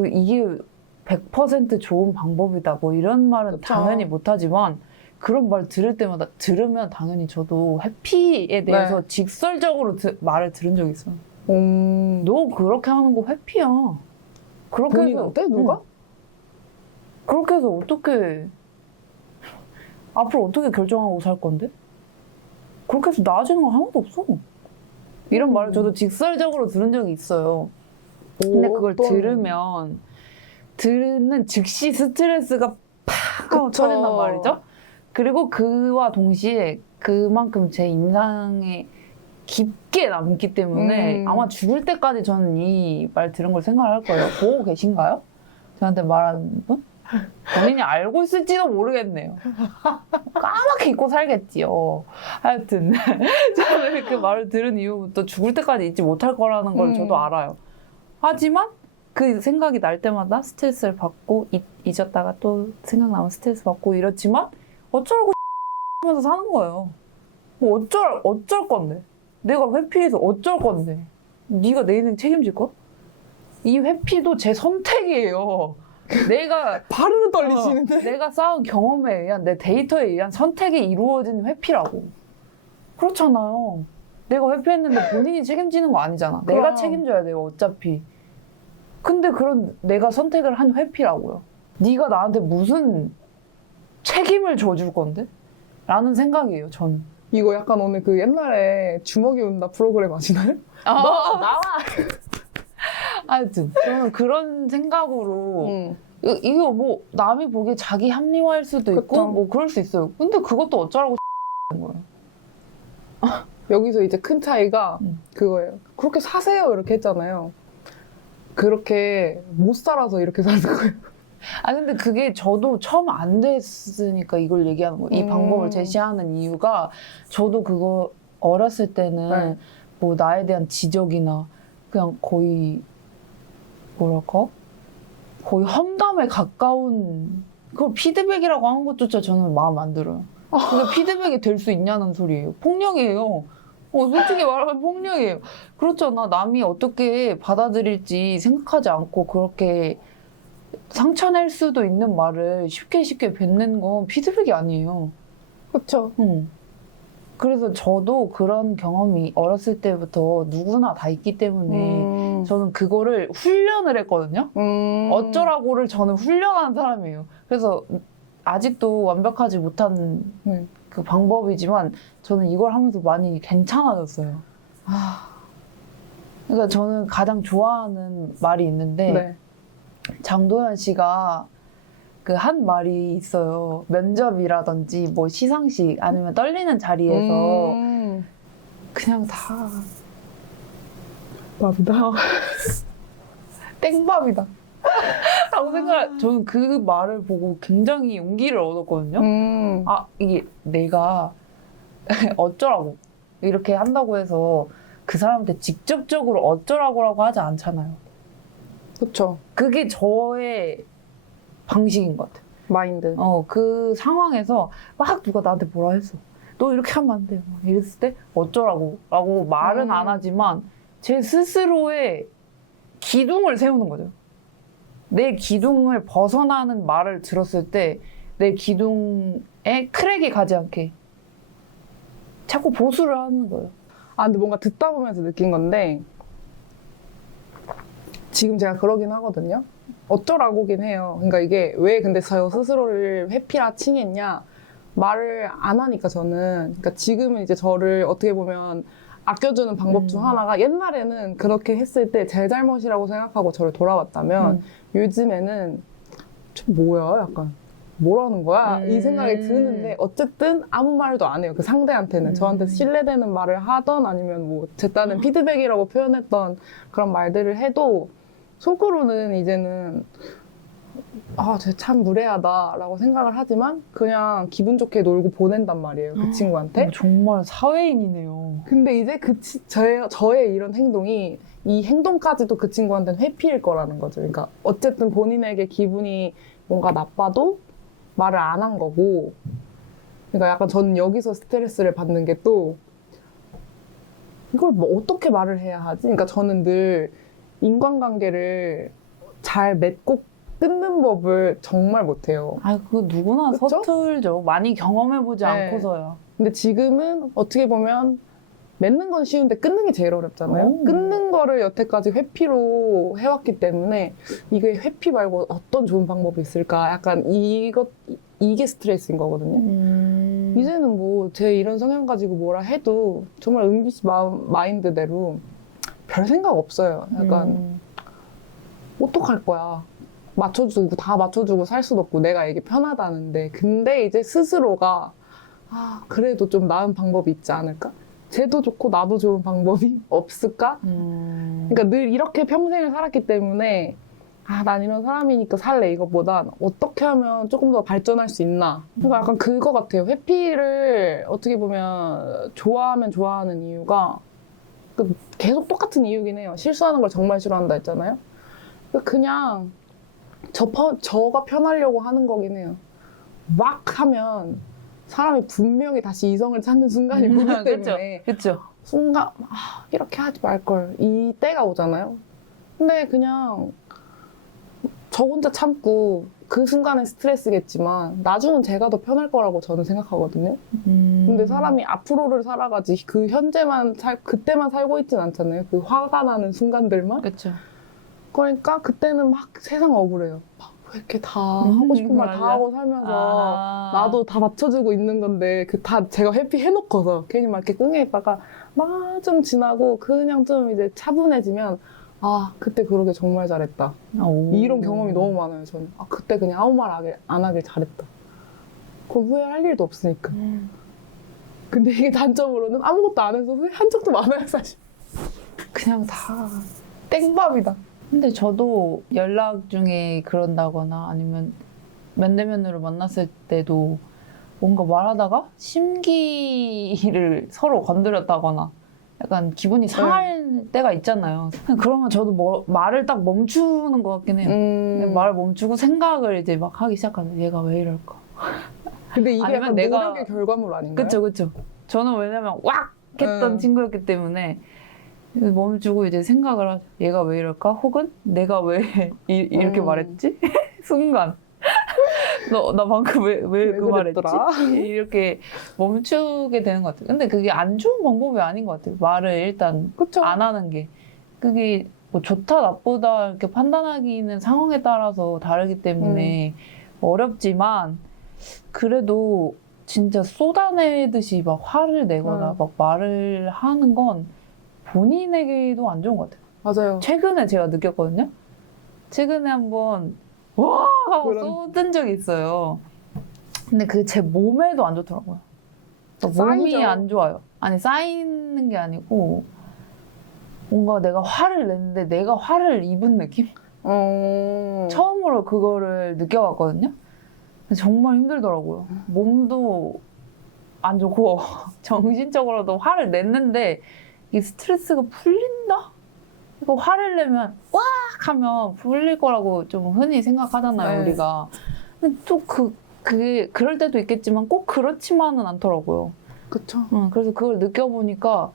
100% 좋은 방법이다. 뭐 이런 말은 그쵸. 당연히 못하지만 그런 말 들을 때마다 들으면 당연히 저도 회피에 대해서 네. 직설적으로 말을 들은 적이 있어요. 음. 너 그렇게 하는 거 회피야. 그렇게 해서 본인한테? 누가? 그렇게 해서 어떻게 앞으로 어떻게 결정하고 살 건데? 그렇게 해서 나아지는 건 하나도 없어. 이런 말을 저도 직설적으로 들은 적이 있어요. 근데 그걸 들으면 듣는 즉시 스트레스가 팍 하고 그쵸. 터진단 말이죠. 그리고 그와 동시에 그만큼 제 인상에 깊게 남기 때문에 아마 죽을 때까지 저는 이 말 들은 걸 생각을 할 거예요. 보고 계신가요? 저한테 말하는 분? 본인이 알고 있을지도 모르겠네요. 까맣게 잊고 살겠지요. 하여튼 저는 그 말을 들은 이후부터 죽을 때까지 잊지 못할 거라는 걸 저도 알아요. 하지만 그 생각이 날 때마다 스트레스를 받고 잊었다가 또 생각나면 스트레스 받고 이렇지만 어쩌라고 하면서 사는 거예요. 뭐 어쩔 건데. 내가 회피해서 어쩔 건데. 네가 내 인생 책임질 거? 이 회피도 제 선택이에요. 내가 발음은 떨리시는데? 내가 쌓은 경험에 의한 내 데이터에 의한 선택이 이루어진 회피라고. 그렇잖아요. 내가 회피했는데 본인이 책임지는 거 아니잖아. 내가 그럼. 책임져야 돼요, 어차피. 근데 그런 내가 선택을 한 회피라고요. 네가 나한테 무슨 책임을 져줄 건데? 라는 생각이에요, 저는. 이거 약간 오늘 그 옛날에 주먹이 온다 프로그램 아시나요? 나와! 하여튼 저는 그런 생각으로 이거 뭐 남이 보기에 자기 합리화일 수도 있고 그쵸. 뭐 그럴 수 있어요. 근데 그것도 어쩌라고 거예요. 여기서 이제 큰 차이가 그거예요. 그렇게 사세요 이렇게 했잖아요. 그렇게 못 살아서 이렇게 사는 거예요. 아 근데 그게 저도 처음 안 됐으니까 이걸 얘기하는 거예요. 이 방법을 제시하는 이유가 저도 그거 어렸을 때는 네. 뭐 나에 대한 지적이나 그냥 거의 뭐랄까? 거의 험담에 가까운 그걸 피드백이라고 하는 것조차 저는 마음 안 들어요. 근데 피드백이 될 수 있냐는 소리예요. 폭력이에요. 솔직히 말하면 폭력이에요. 그렇잖아. 남이 어떻게 받아들일지 생각하지 않고 그렇게 상처낼 수도 있는 말을 쉽게 뱉는 건 피드백이 아니에요. 그렇죠. 그래서 저도 그런 경험이 어렸을 때부터 누구나 다 있기 때문에 저는 그거를 훈련을 했거든요. 어쩌라고를 저는 훈련한 사람이에요. 그래서 아직도 완벽하지 못한 그 방법이지만 저는 이걸 하면서 많이 괜찮아졌어요. 그러니까 저는 가장 좋아하는 말이 있는데 네. 장도연 씨가 그 한 말이 있어요. 면접이라든지 뭐 시상식 아니면 떨리는 자리에서 그냥 다 밥이다. 땡밥이다. 라고 저는 그 말을 보고 굉장히 용기를 얻었거든요. 아, 이게 내가 어쩌라고 이렇게 한다고 해서 그 사람한테 직접적으로 어쩌라고라고 하지 않잖아요. 그렇죠. 그게 저의 방식인 것 같아요. 마인드. 그 상황에서 막 누가 나한테 뭐라 했어. 너 이렇게 하면 안 돼. 막 이랬을 때 어쩌라고 라고 말은 안 하지만 제 스스로의 기둥을 세우는 거죠. 내 기둥을 벗어나는 말을 들었을 때 내 기둥에 크랙이 가지 않게 자꾸 보수를 하는 거예요. 근데 뭔가 듣다 보면서 느낀 건데 지금 제가 그러긴 하거든요. 어쩌라고긴 해요. 그러니까 이게 왜 근데 저 스스로를 회피라 칭했냐 말을 안 하니까 저는 그러니까 지금은 이제 저를 어떻게 보면 아껴주는 방법 중 하나가 옛날에는 그렇게 했을 때 제 잘못이라고 생각하고 저를 돌아왔다면 요즘에는 좀 뭐야 약간 뭐라는 거야 이 생각이 드는데 어쨌든 아무 말도 안 해요. 그 상대한테는 저한테 신뢰되는 말을 하던 아니면 뭐 제 딴은 피드백이라고 표현했던 그런 말들을 해도 속으로는 이제는 쟤 참 무례하다라고 생각을 하지만 그냥 기분 좋게 놀고 보낸단 말이에요. 그 친구한테. 정말 사회인이네요. 근데 이제 저의 이런 행동이 이 행동까지도 그 친구한테는 회피일 거라는 거죠. 그러니까 어쨌든 본인에게 기분이 뭔가 나빠도 말을 안 한 거고 그러니까 약간 저는 여기서 스트레스를 받는 게 또 이걸 뭐 어떻게 말을 해야 하지? 그러니까 저는 늘 인간관계를 잘 맺고 끊는 법을 정말 못해요. 그거 누구나 그쵸? 서툴죠. 많이 경험해보지 네. 않고서요. 근데 지금은 어떻게 보면 맺는 건 쉬운데 끊는 게 제일 어렵잖아요. 오. 끊는 거를 여태까지 회피로 해왔기 때문에 이게 회피 말고 어떤 좋은 방법이 있을까? 약간 이게 스트레스인 거거든요. 이제는 뭐 제 이런 성향 가지고 뭐라 해도 정말 은비 씨 마인드대로 별 생각 없어요. 약간 어떡할 거야. 다 맞춰주고 살 수도 없고 내가 이게 편하다는데. 근데 이제 스스로가 그래도 좀 나은 방법이 있지 않을까? 쟤도 좋고 나도 좋은 방법이 없을까? 그러니까 늘 이렇게 평생을 살았기 때문에 난 이런 사람이니까 살래 이것보단 어떻게 하면 조금 더 발전할 수 있나? 그러니까 약간 그거 같아요. 회피를 어떻게 보면 좋아하면 좋아하는 이유가 계속 똑같은 이유긴 해요. 실수하는 걸 정말 싫어한다 했잖아요. 그냥 저가 편하려고 하는 거긴 해요. 막 하면 사람이 분명히 다시 이성을 찾는 순간이 오기 때문에 그쵸. 순간 이렇게 하지 말걸 이 때가 오잖아요. 근데 그냥 저 혼자 참고 그 순간은 스트레스겠지만 나중은 제가 더 편할 거라고 저는 생각하거든요. 근데 사람이 앞으로를 살아가지 그 그때만 살고 있진 않잖아요. 그 화가 나는 순간들만. 그쵸. 그러니까 그때는 막 세상 억울해요. 왜 이렇게 다 하고 싶은 말 다 맞아. 하고 살면서 나도 다 맞춰주고 있는 건데 다 제가 회피해놓고서 괜히 막 이렇게 끙해 있다가 막 좀 지나고 그냥 좀 이제 차분해지면 그때 그러게 정말 잘했다. 이런 경험이 너무 많아요, 저는. 그때 그냥 아무 말 안 하길 잘했다. 그럼 후회할 일도 없으니까. 근데 이게 단점으로는 아무것도 안 해서 후회한 적도 많아요, 사실. 그냥 다 땡밥이다. 근데 저도 연락 중에 그런다거나 아니면 면대면으로 만났을 때도 뭔가 말하다가 심기를 서로 건드렸다거나 약간 기분이 상할 때가 있잖아요. 그러면 저도 말을 딱 멈추는 것 같긴 해요. 말을 멈추고 생각을 이제 막 하기 시작하는 얘가 왜 이럴까? 근데 이게 아니면 약간 내가- 노력의 결과물 아닌가요? 그쵸. 저는 왜냐면 왁 했던 친구였기 때문에 멈추고 이제 생각을 하죠. 얘가 왜 이럴까? 혹은 내가 왜 이렇게 말했지? 순간. 나 방금 왜 그 그랬더라? 말했지? 이렇게 멈추게 되는 것 같아요. 근데 그게 안 좋은 방법이 아닌 것 같아요. 말을 일단 그쵸. 안 하는 게. 그게 뭐 좋다, 나쁘다 이렇게 판단하기는 상황에 따라서 다르기 때문에 어렵지만 그래도 진짜 쏟아내듯이 막 화를 내거나 막 말을 하는 건 본인에게도 안 좋은 것 같아요. 맞아요. 최근에 제가 느꼈거든요. 최근에 한번 와 하고 그런- 쏟은 적이 있어요. 근데 그게 제 몸에도 안 좋더라고요. 몸이 쌓이죠. 안 좋아요. 아니 쌓이는 게 아니고 뭔가 내가 화를 냈는데 내가 화를 입은 느낌? 처음으로 그거를 느껴봤거든요. 근데 정말 힘들더라고요. 몸도 안 좋고 정신적으로도 화를 냈는데 이 스트레스가 풀린다? 이거 화를 내면 꽉 하면 풀릴 거라고 좀 흔히 생각하잖아요, 네. 우리가. 근데 또 그게 그럴 때도 있겠지만 꼭 그렇지만은 않더라고요. 그쵸. 그래서 그걸 느껴보니까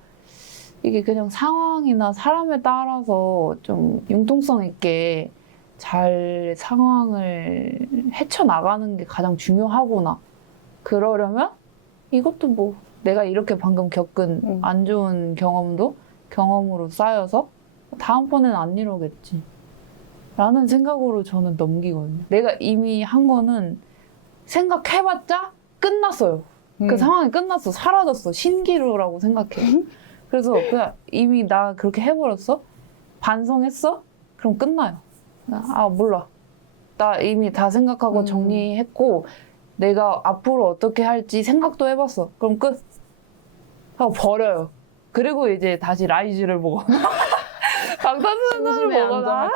이게 그냥 상황이나 사람에 따라서 좀 융통성 있게 잘 상황을 헤쳐나가는 게 가장 중요하구나. 그러려면 이것도 뭐 내가 이렇게 방금 겪은 안 좋은 경험도 경험으로 쌓여서 다음번에는 안 이러겠지. 라는 생각으로 저는 넘기거든요. 내가 이미 한 거는 생각해봤자 끝났어요. 그 상황이 끝났어. 사라졌어. 신기루라고 생각해. 그래서 그냥 이미 나 그렇게 해버렸어? 반성했어? 그럼 끝나요. 몰라. 나 이미 다 생각하고 정리했고 내가 앞으로 어떻게 할지 생각도 해봤어. 그럼 끝. 하고 버려요. 그리고 이제 다시 라이즈를 보거나 방탄소년단을 보거나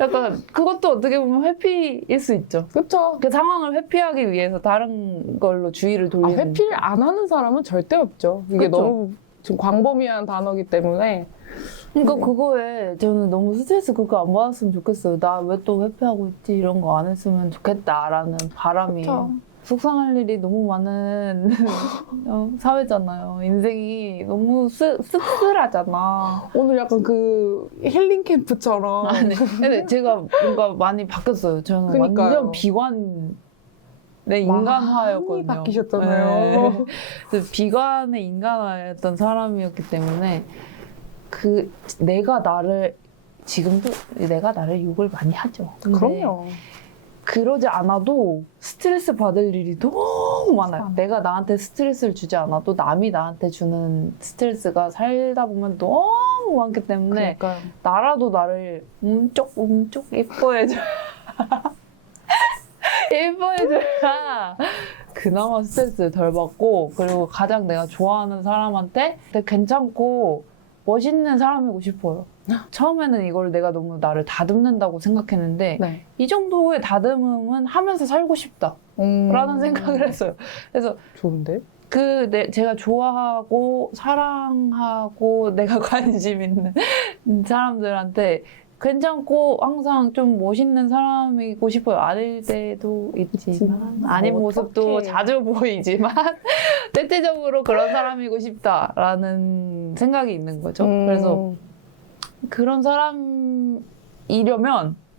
약간 그것도 어떻게 보면 회피일 수 있죠. 그쵸. 그 상황을 회피하기 위해서 다른 걸로 주의를 돌리는. 회피를 안 하는 사람은 절대 없죠. 이게 그쵸? 너무 지금 광범위한 단어기 때문에. 그러니까 그거에 저는 너무 스트레스 그렇게 안 받았으면 좋겠어요. 나 왜 또 회피하고 있지? 이런 거 안 했으면 좋겠다라는 바람이. 그쵸. 속상할 일이 너무 많은 사회잖아요. 인생이 너무 씁쓸하잖아. 오늘 약간 그 힐링 캠프처럼. 근데 제가 뭔가 많이 바뀌었어요. 저는 그러니까요. 완전 비관적인 내 인간화였거든요. 많이 바뀌셨잖아요. 네. 그래서 비관의 인간화였던 사람이었기 때문에 지금도 내가 나를 욕을 많이 하죠. 근데 그럼요. 그러지 않아도 스트레스 받을 일이 너무 많아요. 내가 나한테 스트레스를 주지 않아도 남이 나한테 주는 스트레스가 살다 보면 너무 많기 때문에 그러니까요. 나라도 나를 움쪽 예뻐해줘야 예뻐해줘야 그나마 스트레스를 덜 받고, 그리고 가장 내가 좋아하는 사람한테 되게 괜찮고 멋있는 사람이고 싶어요. 처음에는 이걸 내가 너무 나를 다듬는다고 생각했는데 네. 이 정도의 다듬음은 하면서 살고 싶다라는 생각을 했어요. 그래서 좋은데? 제가 좋아하고 사랑하고 내가 관심 있는 사람들한테 괜찮고 항상 좀 멋있는 사람이고 싶어요. 아닐 때도 있지만 아닌 모습도 어떡해. 자주 보이지만 대체적으로 그런 사람이고 싶다라는 생각이 있는 거죠. 그래서 그런 사람이려면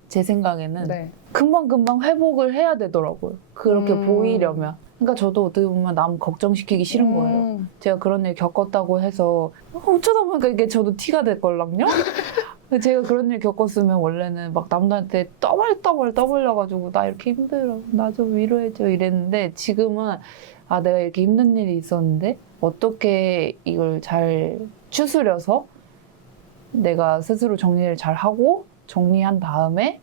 제 생각에는 네. 금방금방 회복을 해야 되더라고요. 그렇게 보이려면. 그러니까 저도 어떻게 보면 남 걱정시키기 싫은 거예요. 제가 그런 일 겪었다고 해서 어쩌다 보니까 이게 저도 티가 될걸랑요? 제가 그런 일 겪었으면 원래는 막 남들한테 떠벌려가지고 나 이렇게 힘들어, 나 좀 위로해줘 이랬는데, 지금은 내가 이렇게 힘든 일이 있었는데 어떻게 이걸 잘 추스려서 내가 스스로 정리를 잘 하고 정리한 다음에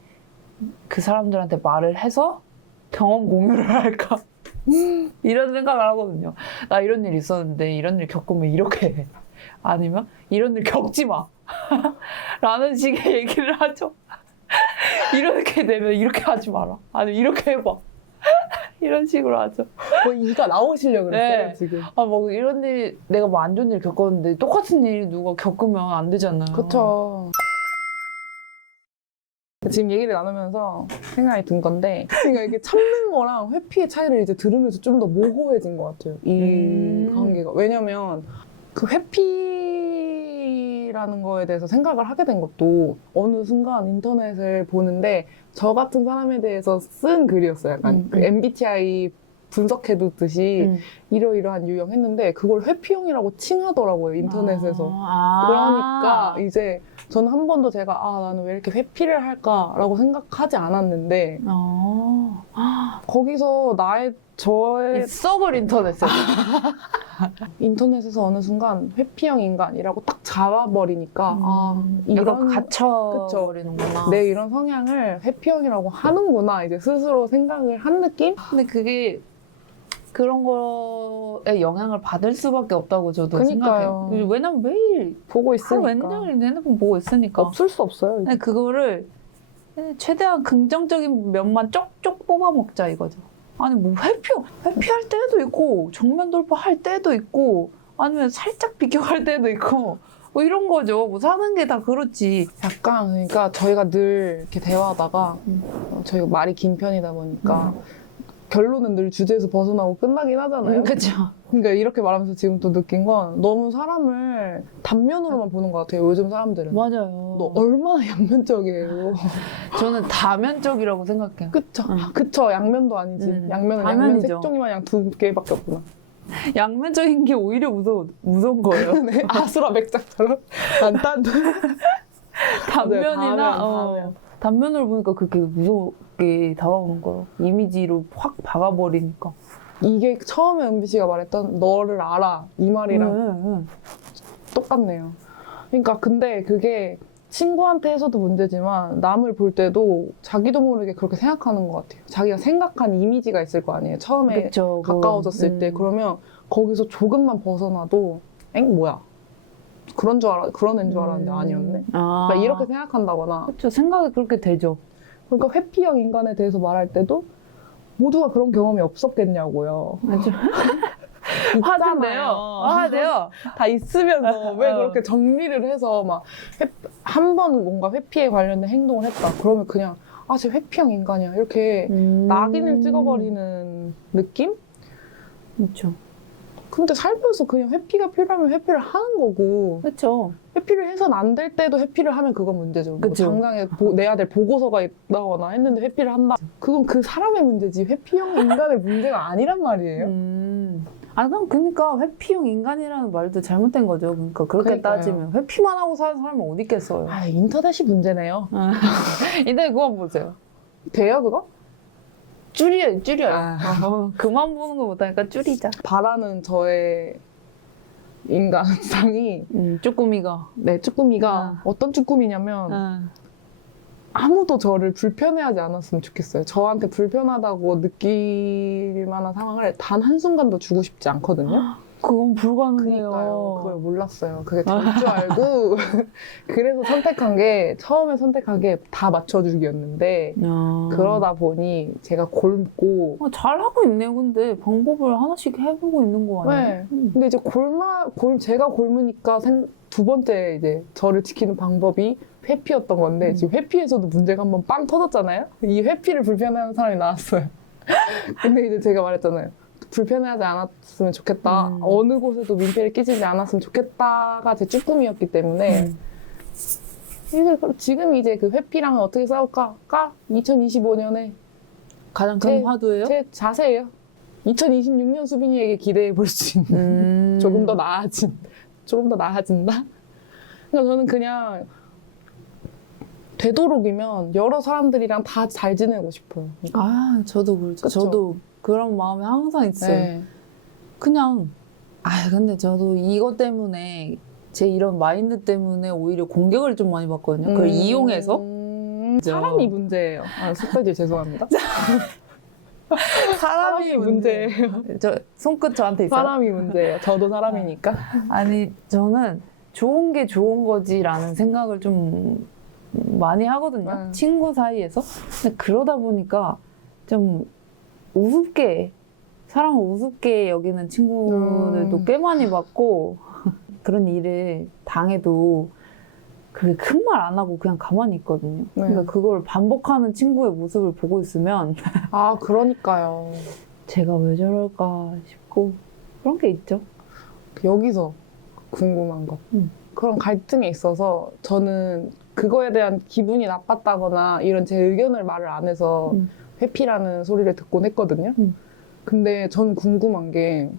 그 사람들한테 말을 해서 경험 공유를 할까? 이런 생각을 하거든요. 나 이런 일 있었는데 이런 일 겪으면 이렇게 해. 아니면 이런 일 겪지 마. 라는 식의 얘기를 하죠. 이렇게 되면 이렇게 하지 마라. 아니면 이렇게 해봐. 이런 식으로 하죠. 이가 나오시려고 그랬어요, 네. 지금. 뭐 이런 일, 내가 뭐 안 좋은 일 겪었는데 똑같은 일 누가 겪으면 안 되잖아요. 그쵸. 지금 얘기를 나누면서 생각이 든 건데, 그러니까 이게 참는 거랑 회피의 차이를 이제 들으면서 좀 더 모호해진 것 같아요. 이 관계가. 왜냐면 그 회피라는 거에 대해서 생각을 하게 된 것도 어느 순간 인터넷을 보는데 저 같은 사람에 대해서 쓴 글이었어요. 약간 그 MBTI 분석해두듯이 이러이러한 유형했는데 그걸 회피형이라고 칭하더라고요, 인터넷에서. 그러니까 이제 저는 한 번도 제가 나는 왜 이렇게 회피를 할까라고 생각하지 않았는데 거기서 저의 썩을 인터넷에 인터넷에서 어느 순간 회피형 인간이라고 딱 잡아버리니까 이런 이런 갇혀버리는구나. 내 이런 성향을 회피형이라고 하는구나 이제 스스로 생각을 한 느낌? 근데 그게 그런 거에 영향을 받을 수밖에 없다고 저도 그러니까요. 생각해요. 왜냐면 매일 보고 하루 있으니까 웬일 핸드폰 보고 있으니까. 없을 수 없어요. 근데 그거를 최대한 긍정적인 면만 쪽쪽 뽑아 먹자 이거죠. 아니 뭐 회피할 때도 있고 정면 돌파할 때도 있고 아니면 살짝 비껴갈 때도 있고 뭐 이런 거죠. 뭐 사는 게 다 그렇지. 약간 그러니까 저희가 늘 이렇게 대화하다가 저희가 말이 긴 편이다 보니까 결론은 늘 주제에서 벗어나고 끝나긴 하잖아요. 그렇죠. 그러니까 이렇게 말하면서 지금 또 느낀 건 너무 사람을 단면으로만 보는 것 같아요. 요즘 사람들은. 맞아요. 너 얼마나 양면적이에요. 저는 다면적이라고 생각해요. 그쵸. 그쵸. 양면도 아니지. 양면은 양면 다면이죠. 색종이 마냥 2개밖에 없구나. 양면적인 게 오히려 무서운 거예요. 네. 아수라 맥작처럼. 난 단면이나 단면을 보니까 그렇게 무섭게 다가오는 거예요. 이미지로 확 박아버리니까. 이게 처음에 은비 씨가 말했던 너를 알아 이 말이랑 똑같네요. 그러니까 근데 그게 친구한테 해서도 문제지만 남을 볼 때도 자기도 모르게 그렇게 생각하는 것 같아요. 자기가 생각한 이미지가 있을 거 아니에요. 처음에 그쵸, 가까워졌을 때 그러면 거기서 조금만 벗어나도 뭐야 그런 애인 줄 알았는데 아니었네. 그러니까 이렇게 생각한다거나. 그렇죠. 생각이 그렇게 되죠. 그러니까 회피형 인간에 대해서 말할 때도 모두가 그런 경험이 없었겠냐고요. 맞죠. 화내요. 다 있으면서 왜 그렇게 정리를 해서 막 한 번 뭔가 회피에 관련된 행동을 했다. 그러면 그냥 쟤 회피형 인간이야. 이렇게 낙인을 찍어버리는 느낌? 그렇죠. 근데 살면서 그냥 회피가 필요하면 회피를 하는 거고 그렇죠. 회피를 해선 안 될 때도 회피를 하면 그건 문제죠. 뭐 그쵸. 당장에 내 아들 보고서가 있다거나 했는데 회피를 한다. 그건 그 사람의 문제지 회피형 인간의 문제가 아니란 말이에요. 난 그러니까 회피형 인간이라는 말도 잘못된 거죠. 그러니까 그렇게 그러니까요. 따지면 회피만 하고 사는 사람이 어디 있겠어요. 아, 인터넷이 문제네요. 근데 그거 보세요. 돼요 그거? 줄여요. 그만 보는 거 못하니까 줄이자. 바라는 저의 인간상이 쭈꾸미가. 네, 쭈꾸미가 어떤 쭈꾸미냐면 아무도 저를 불편해하지 않았으면 좋겠어요. 저한테 불편하다고 느낄 만한 상황을 단 한순간도 주고 싶지 않거든요. 그건 불가능해요. 그러니까요. 그걸 몰랐어요. 그게 될 줄 알고 그래서 처음에 선택한 게 다 맞춰주기였는데 그러다 보니 제가 곪고 잘하고 있네요. 근데 방법을 하나씩 해보고 있는 거 아니에요? 네. 근데 이제 제가 곪으니까 두 번째 이제 저를 지키는 방법이 회피였던 건데 지금 회피에서도 문제가 한번 빵 터졌잖아요. 이 회피를 불편해하는 사람이 나왔어요. 근데 이제 제가 말했잖아요. 불편해하지 않았으면 좋겠다. 어느 곳에도 민폐를 끼치지 않았으면 좋겠다가 제 쭈꾸미였기 때문에 지금 이제 그 회피랑은 어떻게 싸울까? 2025년에 가장 큰 화두예요? 제 자세예요. 2026년 수빈이에게 기대해 볼 수 있는 조금 더 나아진다? 그러니까 저는 그냥 되도록이면 여러 사람들이랑 다 잘 지내고 싶어요. 저도 그렇죠. 그쵸? 저도 그런 마음이 항상 있어요. 네. 그냥 근데 저도 이것 때문에 제 이런 마인드 때문에 오히려 공격을 좀 많이 받거든요. 그걸 이용해서 사람이 문제예요. 속까지 죄송합니다. 사람이 문제예요. 저 손끝 저한테 있어요. 사람이 문제예요. 저도 사람이니까. 아니 저는 좋은 게 좋은 거지라는 생각을 좀 많이 하거든요. 친구 사이에서. 근데 그러다 보니까 좀 사람을 우습게 여기는 친구들도 꽤 많이 봤고 그런 일을 당해도 그게 큰 말 안 하고 그냥 가만히 있거든요. 그러니까 그걸 반복하는 친구의 모습을 보고 있으면 그러니까요. 제가 왜 저럴까 싶고 그런 게 있죠. 여기서 궁금한 것. 그런 갈등에 있어서 저는 그거에 대한 기분이 나빴다거나 이런 제 의견을 말을 안 해서 회피라는 소리를 듣곤 했거든요. 근데 저는 궁금한 게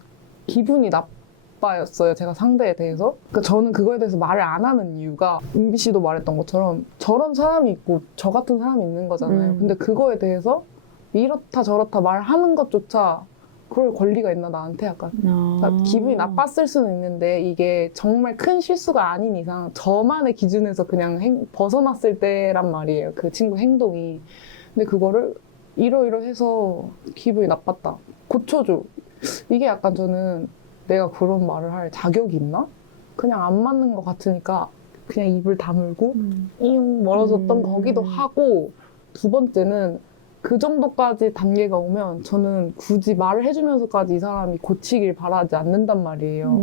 기분이 나빠였어요. 제가 상대에 대해서. 그러니까 저는 그거에 대해서 말을 안 하는 이유가 은비 씨도 말했던 것처럼 저런 사람이 있고 저 같은 사람이 있는 거잖아요. 근데 그거에 대해서 이렇다 저렇다 말하는 것조차 그럴 권리가 있나 나한테 약간 그러니까 기분이 나빴을 수는 있는데 이게 정말 큰 실수가 아닌 이상 저만의 기준에서 그냥 벗어났을 때란 말이에요. 그 친구 행동이. 근데 그거를 이러이러해서 기분이 나빴다. 고쳐줘. 이게 약간 저는 내가 그런 말을 할 자격이 있나? 그냥 안 맞는 것 같으니까 그냥 입을 다물고 이용 멀어졌던 거기도 하고 두 번째는 그 정도까지 단계가 오면 저는 굳이 말을 해주면서까지 이 사람이 고치길 바라지 않는단 말이에요.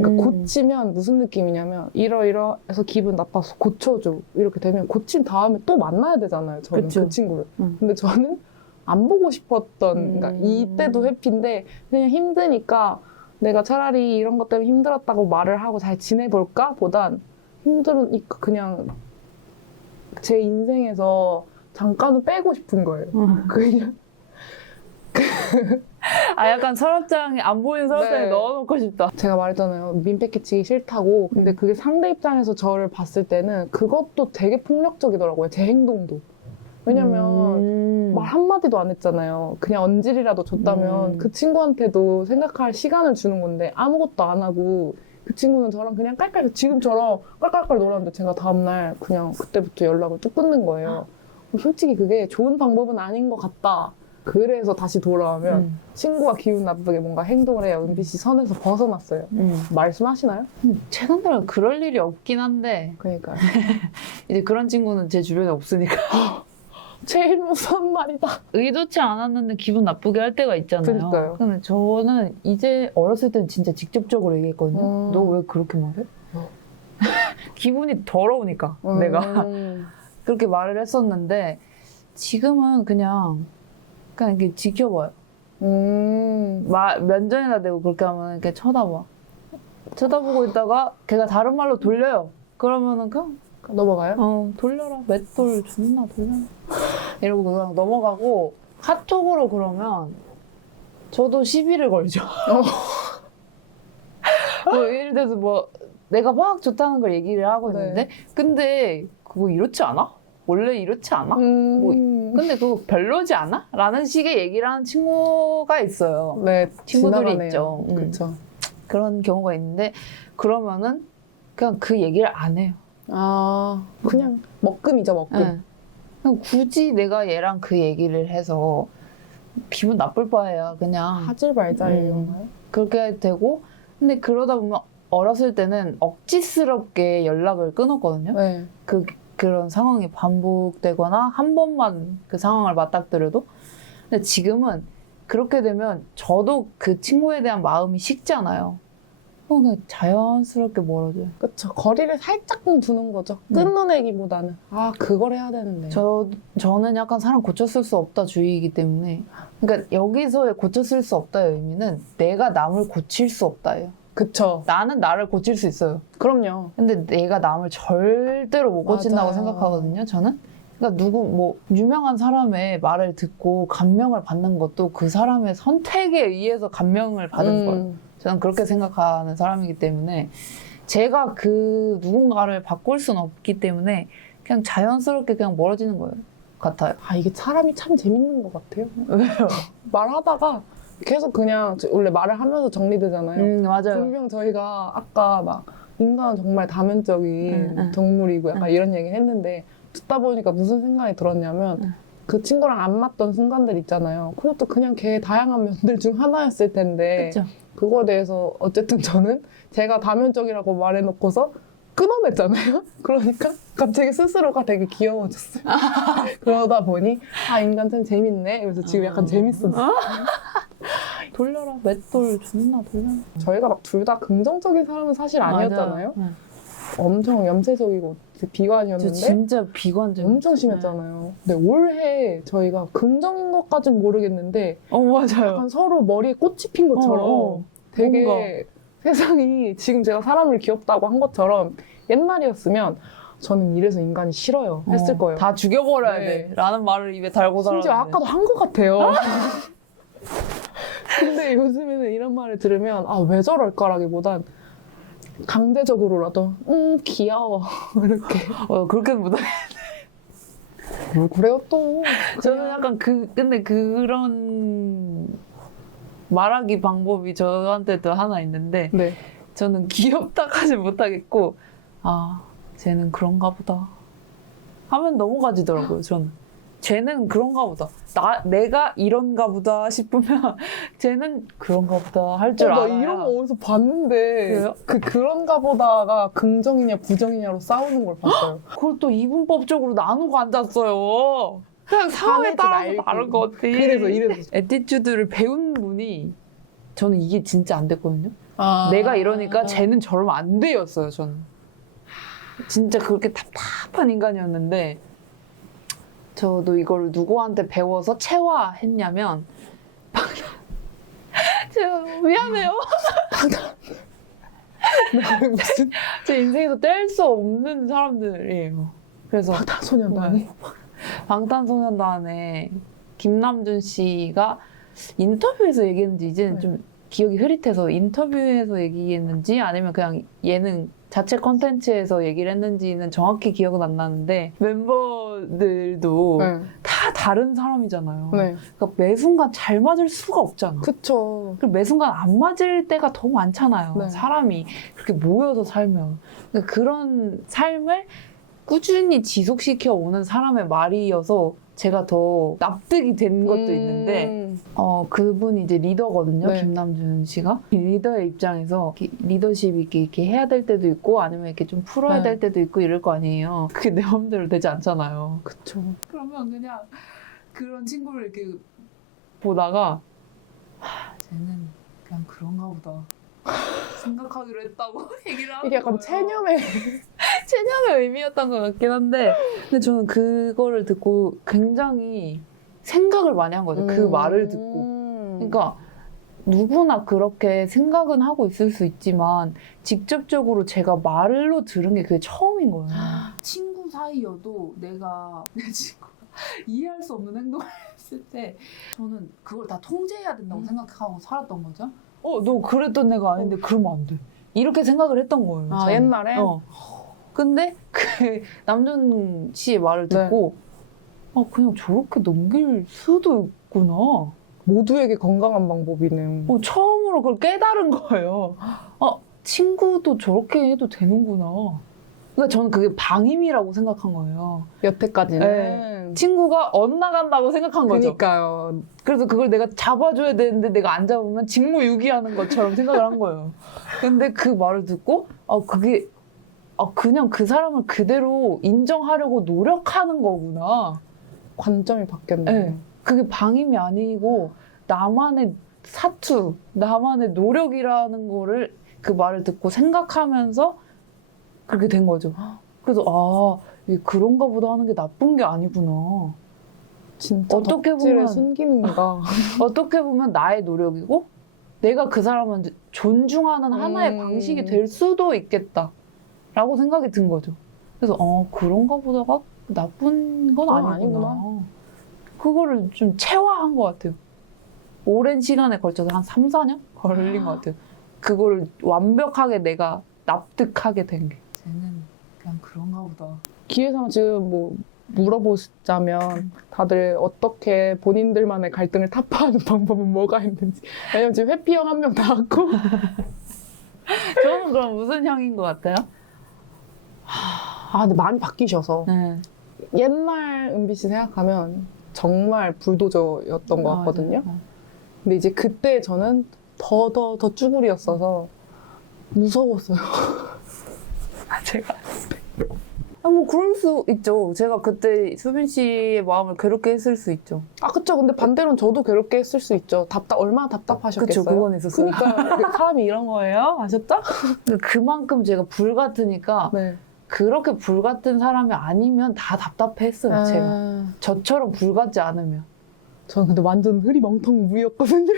그러니까 고치면 무슨 느낌이냐면 이러이러해서 기분 나빠서 고쳐줘. 이렇게 되면 고친 다음에 또 만나야 되잖아요. 저는 그쵸. 그 친구를. 근데 저는 안 보고 싶었던 그러니까 이때도 회피인데 그냥 힘드니까 내가 차라리 이런 것 때문에 힘들었다고 말을 하고 잘 지내볼까? 보단 힘들으니까 그냥 제 인생에서 잠깐은 빼고 싶은 거예요. 그냥 약간 서랍장에 안 보이는 서랍장에 네. 넣어놓고 싶다. 제가 말했잖아요. 민폐 끼치기 싫다고. 근데 그게 상대 입장에서 저를 봤을 때는 그것도 되게 폭력적이더라고요. 제 행동도. 왜냐면 말 한마디도 안 했잖아요. 그냥 언질이라도 줬다면 그 친구한테도 생각할 시간을 주는 건데 아무것도 안 하고 그 친구는 저랑 그냥 깔깔 지금처럼 깔깔깔 놀았는데 제가 다음날 그냥 그때부터 연락을 뚝 끊는 거예요. 솔직히 그게 좋은 방법은 아닌 것 같다. 그래서 다시 돌아오면 친구가 기분 나쁘게 뭔가 행동을 해야 은비 씨 선에서 벗어났어요. 말씀하시나요? 최근 들어 그럴 일이 없긴 한데 그러니까요. 이제 그런 친구는 제 주변에 없으니까 제일 무서운 말이다. 의도치 않았는데 기분 나쁘게 할 때가 있잖아요. 그러니까요. 근데 저는 이제 어렸을 땐 진짜 직접적으로 얘기했거든요. 너 왜 그렇게 말해? 기분이 더러우니까 내가 그렇게 말을 했었는데 지금은 그냥 이렇게 지켜봐요. 면전에다 대고 그렇게 하면 이렇게 쳐다봐. 쳐다보고 있다가 걔가 다른 말로 돌려요. 그러면은 그냥 넘어가요? 돌려라. 맷돌 존나 돌려라. 이러고 그냥 넘어가고 카톡으로 그러면 저도 시비를 걸죠. 뭐 예를 들어서 뭐 내가 막 좋다는 걸 얘기를 하고 있는데 근데 그거 이렇지 않아? 원래 이렇지 않아? 뭐 근데 그거 별로지 않아? 라는 식의 얘기를 하는 친구가 있어요. 네, 친구들이 지나가네요. 있죠. 그렇죠. 그런 경우가 있는데 그러면은 그냥 그 얘기를 안 해요. 아, 그냥 먹금이죠, 먹금. 네. 그냥 굳이 내가 얘랑 그 얘기를 해서 기분 나쁠 바에야 그냥 하질 말자 이런가요? 그렇게 되고 근데 그러다 보면 어렸을 때는 억지스럽게 연락을 끊었거든요. 네. 그런 상황이 반복되거나 한 번만 그 상황을 맞닥뜨려도 근데 지금은 그렇게 되면 저도 그 친구에 대한 마음이 식잖아요. 그냥 자연스럽게 멀어져요. 그쵸. 거리를 살짝 두는 거죠. 끊어내기보다는. 아, 그걸 해야 되는데. 저는 약간 사람 고쳤을 수 없다 주의이기 때문에 그러니까 여기서의 고쳤을 수 없다의 의미는 내가 남을 고칠 수 없다예요. 그쵸. 나는 나를 고칠 수 있어요. 그럼요. 근데 내가 남을 절대로 못 고친다고 맞아요. 생각하거든요, 저는. 그러니까 뭐 유명한 사람의 말을 듣고 감명을 받는 것도 그 사람의 선택에 의해서 감명을 받은 거예요. 저는 그렇게 생각하는 사람이기 때문에 제가 그 누군가를 바꿀 수는 없기 때문에 그냥 자연스럽게 그냥 멀어지는 거예요. 같아요. 아, 이게 사람이 참 재밌는 것 같아요. 왜요? 말하다가 계속 그냥 원래 말을 하면서 정리되잖아요. 맞아요. 분명 저희가 아까 막 인간은 정말 다면적인 동물이고 약간 이런 얘기 했는데 듣다 보니까 무슨 생각이 들었냐면 그 친구랑 안 맞던 순간들 있잖아요. 그것도 그냥 걔의 다양한 면들 중 하나였을 텐데 그쵸. 그거에 대해서 어쨌든 저는 제가 다면적이라고 말해놓고서 끊어냈잖아요. 그러니까 갑자기 스스로가 되게 귀여워졌어요. 그러다 보니 아 인간 참 재밌네. 그래서 지금 약간 재밌었어요. 돌려라. 맷돌 존나 돌려라. 저희가 막 둘 다 긍정적인 사람은 사실 아니었잖아요. 맞아요. 엄청 염세적이고 저 비관이었는데 진짜 비관적. 엄청 심했잖아요. 근데 올해 저희가 긍정인 것까진 모르겠는데 맞아요. 약간 서로 머리에 꽃이 핀 것처럼 되게 뭔가. 세상이 지금 제가 사람을 귀엽다고 한 것처럼 옛날이었으면 저는 이래서 인간이 싫어요 했을 거예요. 다 죽여버려야 네. 돼. 라는 말을 입에 달고 살았는데. 심지어 아까도 한 것 같아요. 근데 요즘에는 이런 말을 들으면 아, 왜 저럴까라기보단 강제적으로라도 귀여워 이렇게 그렇게 못해. 뭘 그래요 또. 저는 약간 근데 그런 말하기 방법이 저한테도 하나 있는데 네. 저는 귀엽다까지 못하겠고 쟤는 그런가 보다 하면 넘어가지더라고요. 저는 쟤는 그런가 보다 내가 이런가 보다 싶으면 쟤는 그런가 보다 할 줄 나 알아요. 이런 거 어디서 봤는데 그래요? 그런가 보다가 긍정이냐 부정이냐로 싸우는 걸 봤어요. 그걸 또 이분법적으로 나누고 앉았어요. 그냥 상황에 화내지 따라서 말고. 다른 것 같아. 이래서 애티튜드를 배운 분이 저는 이게 진짜 안 됐거든요. 아. 내가 이러니까 쟤는 저러면 안 돼였어요. 저는 진짜 그렇게 답답한 인간이었는데 저도 이걸 누구한테 배워서 체화했냐면 제가 미안해요. 무슨 제 인생에서 뗄 수 없는 사람들이에요. 그래서 방탄소년단이 방탄소년단의 김남준 씨가 인터뷰에서 얘기했는지 이제는 좀 기억이 흐릿해서 인터뷰에서 얘기했는지 아니면 그냥 예능 자체 컨텐츠에서 얘기를 했는지는 정확히 기억은 안 나는데 멤버들도 다 다른 사람이잖아요. 네. 그러니까 매 순간 잘 맞을 수가 없잖아. 그쵸. 그리고 매 순간 안 맞을 때가 더 많잖아요. 네. 사람이 그렇게 모여서 살면. 그러니까 그런 삶을 꾸준히 지속시켜 오는 사람의 말이어서 제가 더 납득이 된 것도 있는데 그분이 이제 리더거든요. 네. 김남준 씨가. 리더의 입장에서 리더십 이렇게 해야 될 때도 있고 아니면 이렇게 좀 풀어야 네. 될 때도 있고 이럴 거 아니에요. 그게 내 마음대로 되지 않잖아요. 그쵸. 그러면 그냥 그런 친구를 이렇게 보다가 쟤는 그냥 그런가 보다 생각하기로 했다고 얘기를 하는 이게 약간 거예요. 체념의 의미였던 것 같긴 한데 근데 저는 그거를 듣고 굉장히 생각을 많이 한 거죠. 그 말을 듣고. 그러니까 누구나 그렇게 생각은 하고 있을 수 있지만 직접적으로 제가 말로 들은 게 그게 처음인 거예요. 친구 사이여도 내가 내 친구가 이해할 수 없는 행동을 했을 때 저는 그걸 다 통제해야 된다고 생각하고 살았던 거죠. 너 그랬던 애가 아닌데 그러면 안 돼. 이렇게 생각을 했던 거예요. 아, 저는. 옛날에? 근데 그 남준 씨의 말을 듣고 그냥 저렇게 넘길 수도 있구나. 모두에게 건강한 방법이네요. 처음으로 그걸 깨달은 거예요. 친구도 저렇게 해도 되는구나. 그러니까 저는 그게 방임이라고 생각한 거예요. 여태까지는. 네. 친구가 엇나간다고 생각한 거죠. 그러니까요. 그래서 그걸 내가 잡아줘야 되는데 내가 안 잡으면 직무유기하는 것처럼 생각을 한 거예요. 근데 그 말을 듣고 그게 그냥 그 사람을 그대로 인정하려고 노력하는 거구나. 관점이 바뀌었네요. 네. 그게 방임이 아니고 나만의 사투, 나만의 노력이라는 거를 그 말을 듣고 생각하면서 그렇게 된 거죠. 그래서 이게 그런가 보다 하는 게 나쁜 게 아니구나. 진짜 어떻게 덕질의 보면 순기능이다. 어떻게 보면 나의 노력이고 내가 그 사람을 존중하는 하나의 방식이 될 수도 있겠다라고 생각이 든 거죠. 그래서 그런가 보다가 나쁜 건 아니구나. 그거를 좀 체화한 것 같아요. 오랜 시간에 걸쳐서 한 3, 4년 걸린 것 같아요. 그거를 완벽하게 내가 납득하게 된 게. 쟤는 그냥 그런가 보다. 기회삼아 지금 뭐 물어보자면 다들 어떻게 본인들만의 갈등을 타파하는 방법은 뭐가 있는지. 왜냐면 지금 회피형 한 명 나왔고. 저는 그럼 무슨 형인 것 같아요? 근데 많이 바뀌셔서. 네. 옛날 은비 씨 생각하면 정말 불도저였던 것 같거든요. 맞아요. 근데 이제 그때 저는 더 쭈구리였어서 무서웠어요. 제가. 뭐 그럴 수 있죠. 제가 그때 수빈 씨의 마음을 괴롭게 했을 수 있죠. 그쵸. 근데 반대로는 저도 괴롭게 했을 수 있죠. 얼마나 답답하셨겠어요? 그쵸, 그건 있었어요. 그러니까 사람이 이런 거예요. 아셨죠? 그만큼 제가 불같으니까 네. 그렇게 불같은 사람이 아니면 다 답답했어요, 제가. 저처럼 불같지 않으면. 저는 근데 완전 흐리멍텅 무였거든요.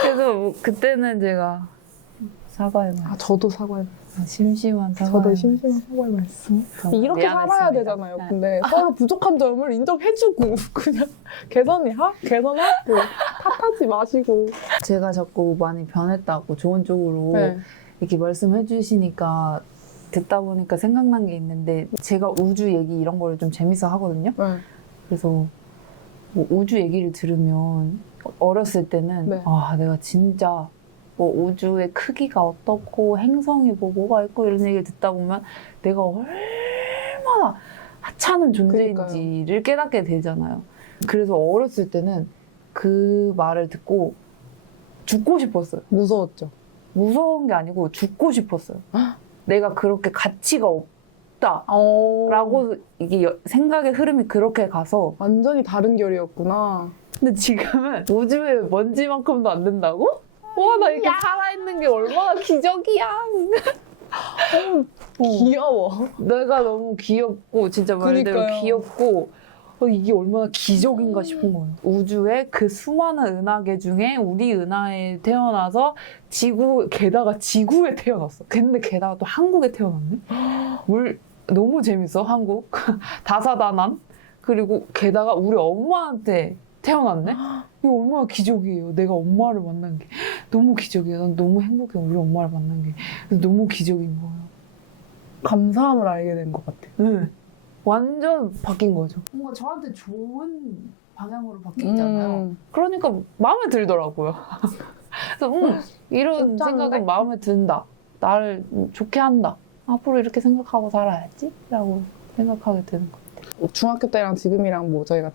그래서 뭐 그때는 제가 사과의 말. 저도 사과의 심심한 사과의 저도 말. 심심한 사과의 말씀. 이렇게 미안했습니다. 살아야 되잖아요. 네. 근데 서로 부족한 점을 인정해주고 그냥 개선하고 탓하지 마시고. 제가 자꾸 많이 변했다고 좋은 쪽으로 네. 이렇게 말씀해 주시니까 듣다 보니까 생각난 게 있는데 제가 우주 얘기 이런 걸 좀 재밌어 하거든요. 네. 그래서 뭐 우주 얘기를 들으면 어렸을 때는 네. 내가 진짜 뭐 우주의 크기가 어떻고 행성이 뭐가 있고 이런 얘기를 듣다 보면 내가 얼마나 하찮은 존재인지를 깨닫게 되잖아요. 그래서 어렸을 때는 그 말을 듣고 죽고 싶었어요. 무서웠죠. 무서운 게 아니고 죽고 싶었어요. 내가 그렇게 가치가 없다. 라고 이게 생각의 흐름이 그렇게 가서 완전히 다른 결이었구나. 근데 지금은 우주에 먼지만큼도 안 된다고? 와, 나 이렇게 살아있는 게 얼마나 기적이야. 귀여워. 내가 너무 귀엽고 진짜 말대로 그러니까요. 귀엽고 이게 얼마나 기적인가 싶은 거예요. 우주의 그 수많은 은하계 중에 우리 은하에 태어나서 게다가 지구에 태어났어. 근데 게다가 또 한국에 태어났네? 너무 재밌어, 한국. 다사다난. 그리고 게다가 우리 엄마한테 태어났네? 이거 얼마나 기적이에요. 내가 엄마를 만난 게. 너무 기적이에요. 난 너무 행복해, 우리 엄마를 만난 게. 너무 기적인 거예요. 감사함을 알게 된 것 같아요. 네. 완전 바뀐 거죠. 뭔가 저한테 좋은 방향으로 바뀌잖아요. 그러니까 마음에 들더라고요. 그래서 이런 괜찮은데? 생각은 마음에 든다. 나를 좋게 한다. 앞으로 이렇게 생각하고 살아야지? 라고 생각하게 되는 것 같아요. 중학교 때랑 지금이랑 뭐 저희가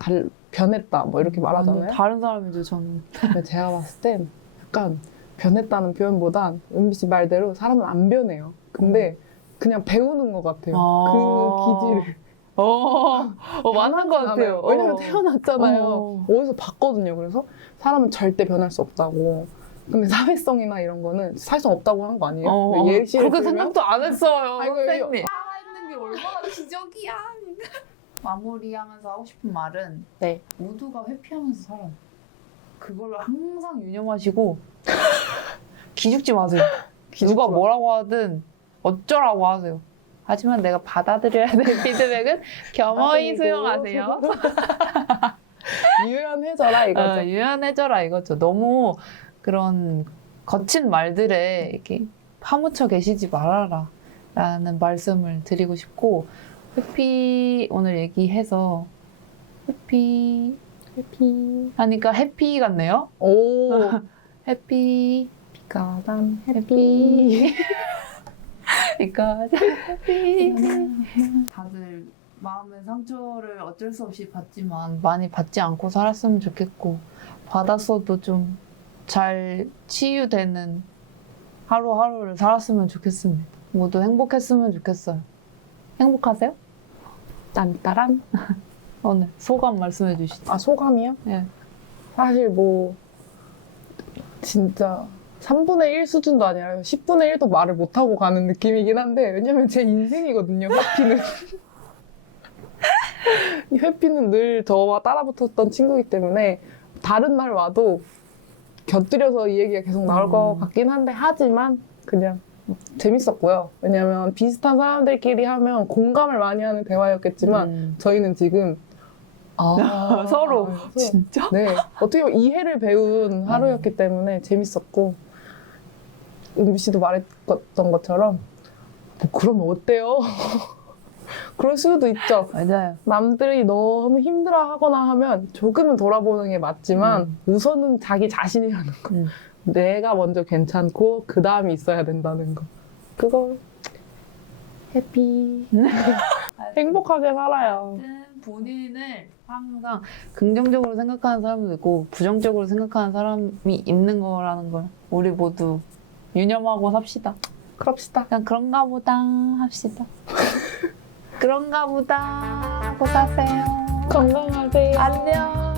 변했다 뭐 이렇게 말하잖아요. 완전 다른 사람이죠, 저는. 근데 제가 봤을 땐 약간 변했다는 표현보단 은비 씨 말대로 사람은 안 변해요. 근데 그냥 배우는 것 같아요. 그 기질을. 맞는 것 같아요. 왜냐면 태어났잖아요. 어디서 봤거든요. 그래서 사람은 절대 변할 수 없다고. 근데 사회성이나 이런 거는 사회성 없다고 한 거 아니에요? 예시를 그렇게 들면 생각도 안 했어요, 아이고, 선생님. 살아있는 게 얼마나 기적이야. 마무리하면서 하고 싶은 말은 네. 모두가 회피하면서 살아요. 그걸 항상 유념하시고 기죽지 마세요. 기죽지 누가 마. 뭐라고 하든 어쩌라고 하세요. 하지만 내가 받아들여야 될 피드백은 겸허히 수용하세요. 유연해져라 이거죠. 유연해져라 이거죠. 너무 그런 거친 말들에 이렇게 파묻혀 계시지 말아라 라는 말씀을 드리고 싶고, 해피 오늘 얘기해서 해피 하니까 해피 같네요. 오. 해피 가단 해피 그러니까 해피 다들 마음의 상처를 어쩔 수 없이 받지만 많이 받지 않고 살았으면 좋겠고, 받았어도 좀 잘 치유되는 하루하루를 살았으면 좋겠습니다. 모두 행복했으면 좋겠어요. 행복하세요? 딴따란. 오늘 소감 말씀해 주시죠. 아, 소감이요? 예. 사실 뭐 진짜 3분의 1 수준도 아니라 10분의 1도 말을 못하고 가는 느낌이긴 한데, 왜냐면 제 인생이거든요, 회피는. 이 회피는 늘 저와 따라붙었던 친구이기 때문에 다른 날 와도 곁들여서 이 얘기가 계속 나올 것 같긴 한데, 하지만 그냥 재밌었고요. 왜냐면 비슷한 사람들끼리 하면 공감을 많이 하는 대화였겠지만 저희는 지금 서로 진짜? 네, 어떻게 보면 이해를 배운 하루였기 때문에 재밌었고, 은비 씨도 말했던 것처럼 뭐 그러면 어때요? 그럴 수도 있죠. 맞아요. 남들이 너무 힘들어하거나 하면 조금은 돌아보는 게 맞지만 우선은 자기 자신이라는 거. 내가 먼저 괜찮고 그 다음이 있어야 된다는 거. 그걸 해피 행복하게 살아요. 본인을 항상 긍정적으로 생각하는 사람도 있고 부정적으로 생각하는 사람이 있는 거라는 걸 우리 모두 유념하고 삽시다. 그럽시다. 그냥 그런가 보다 합시다. 그런가 보다 하고 사세요. 건강하세요. 안녕.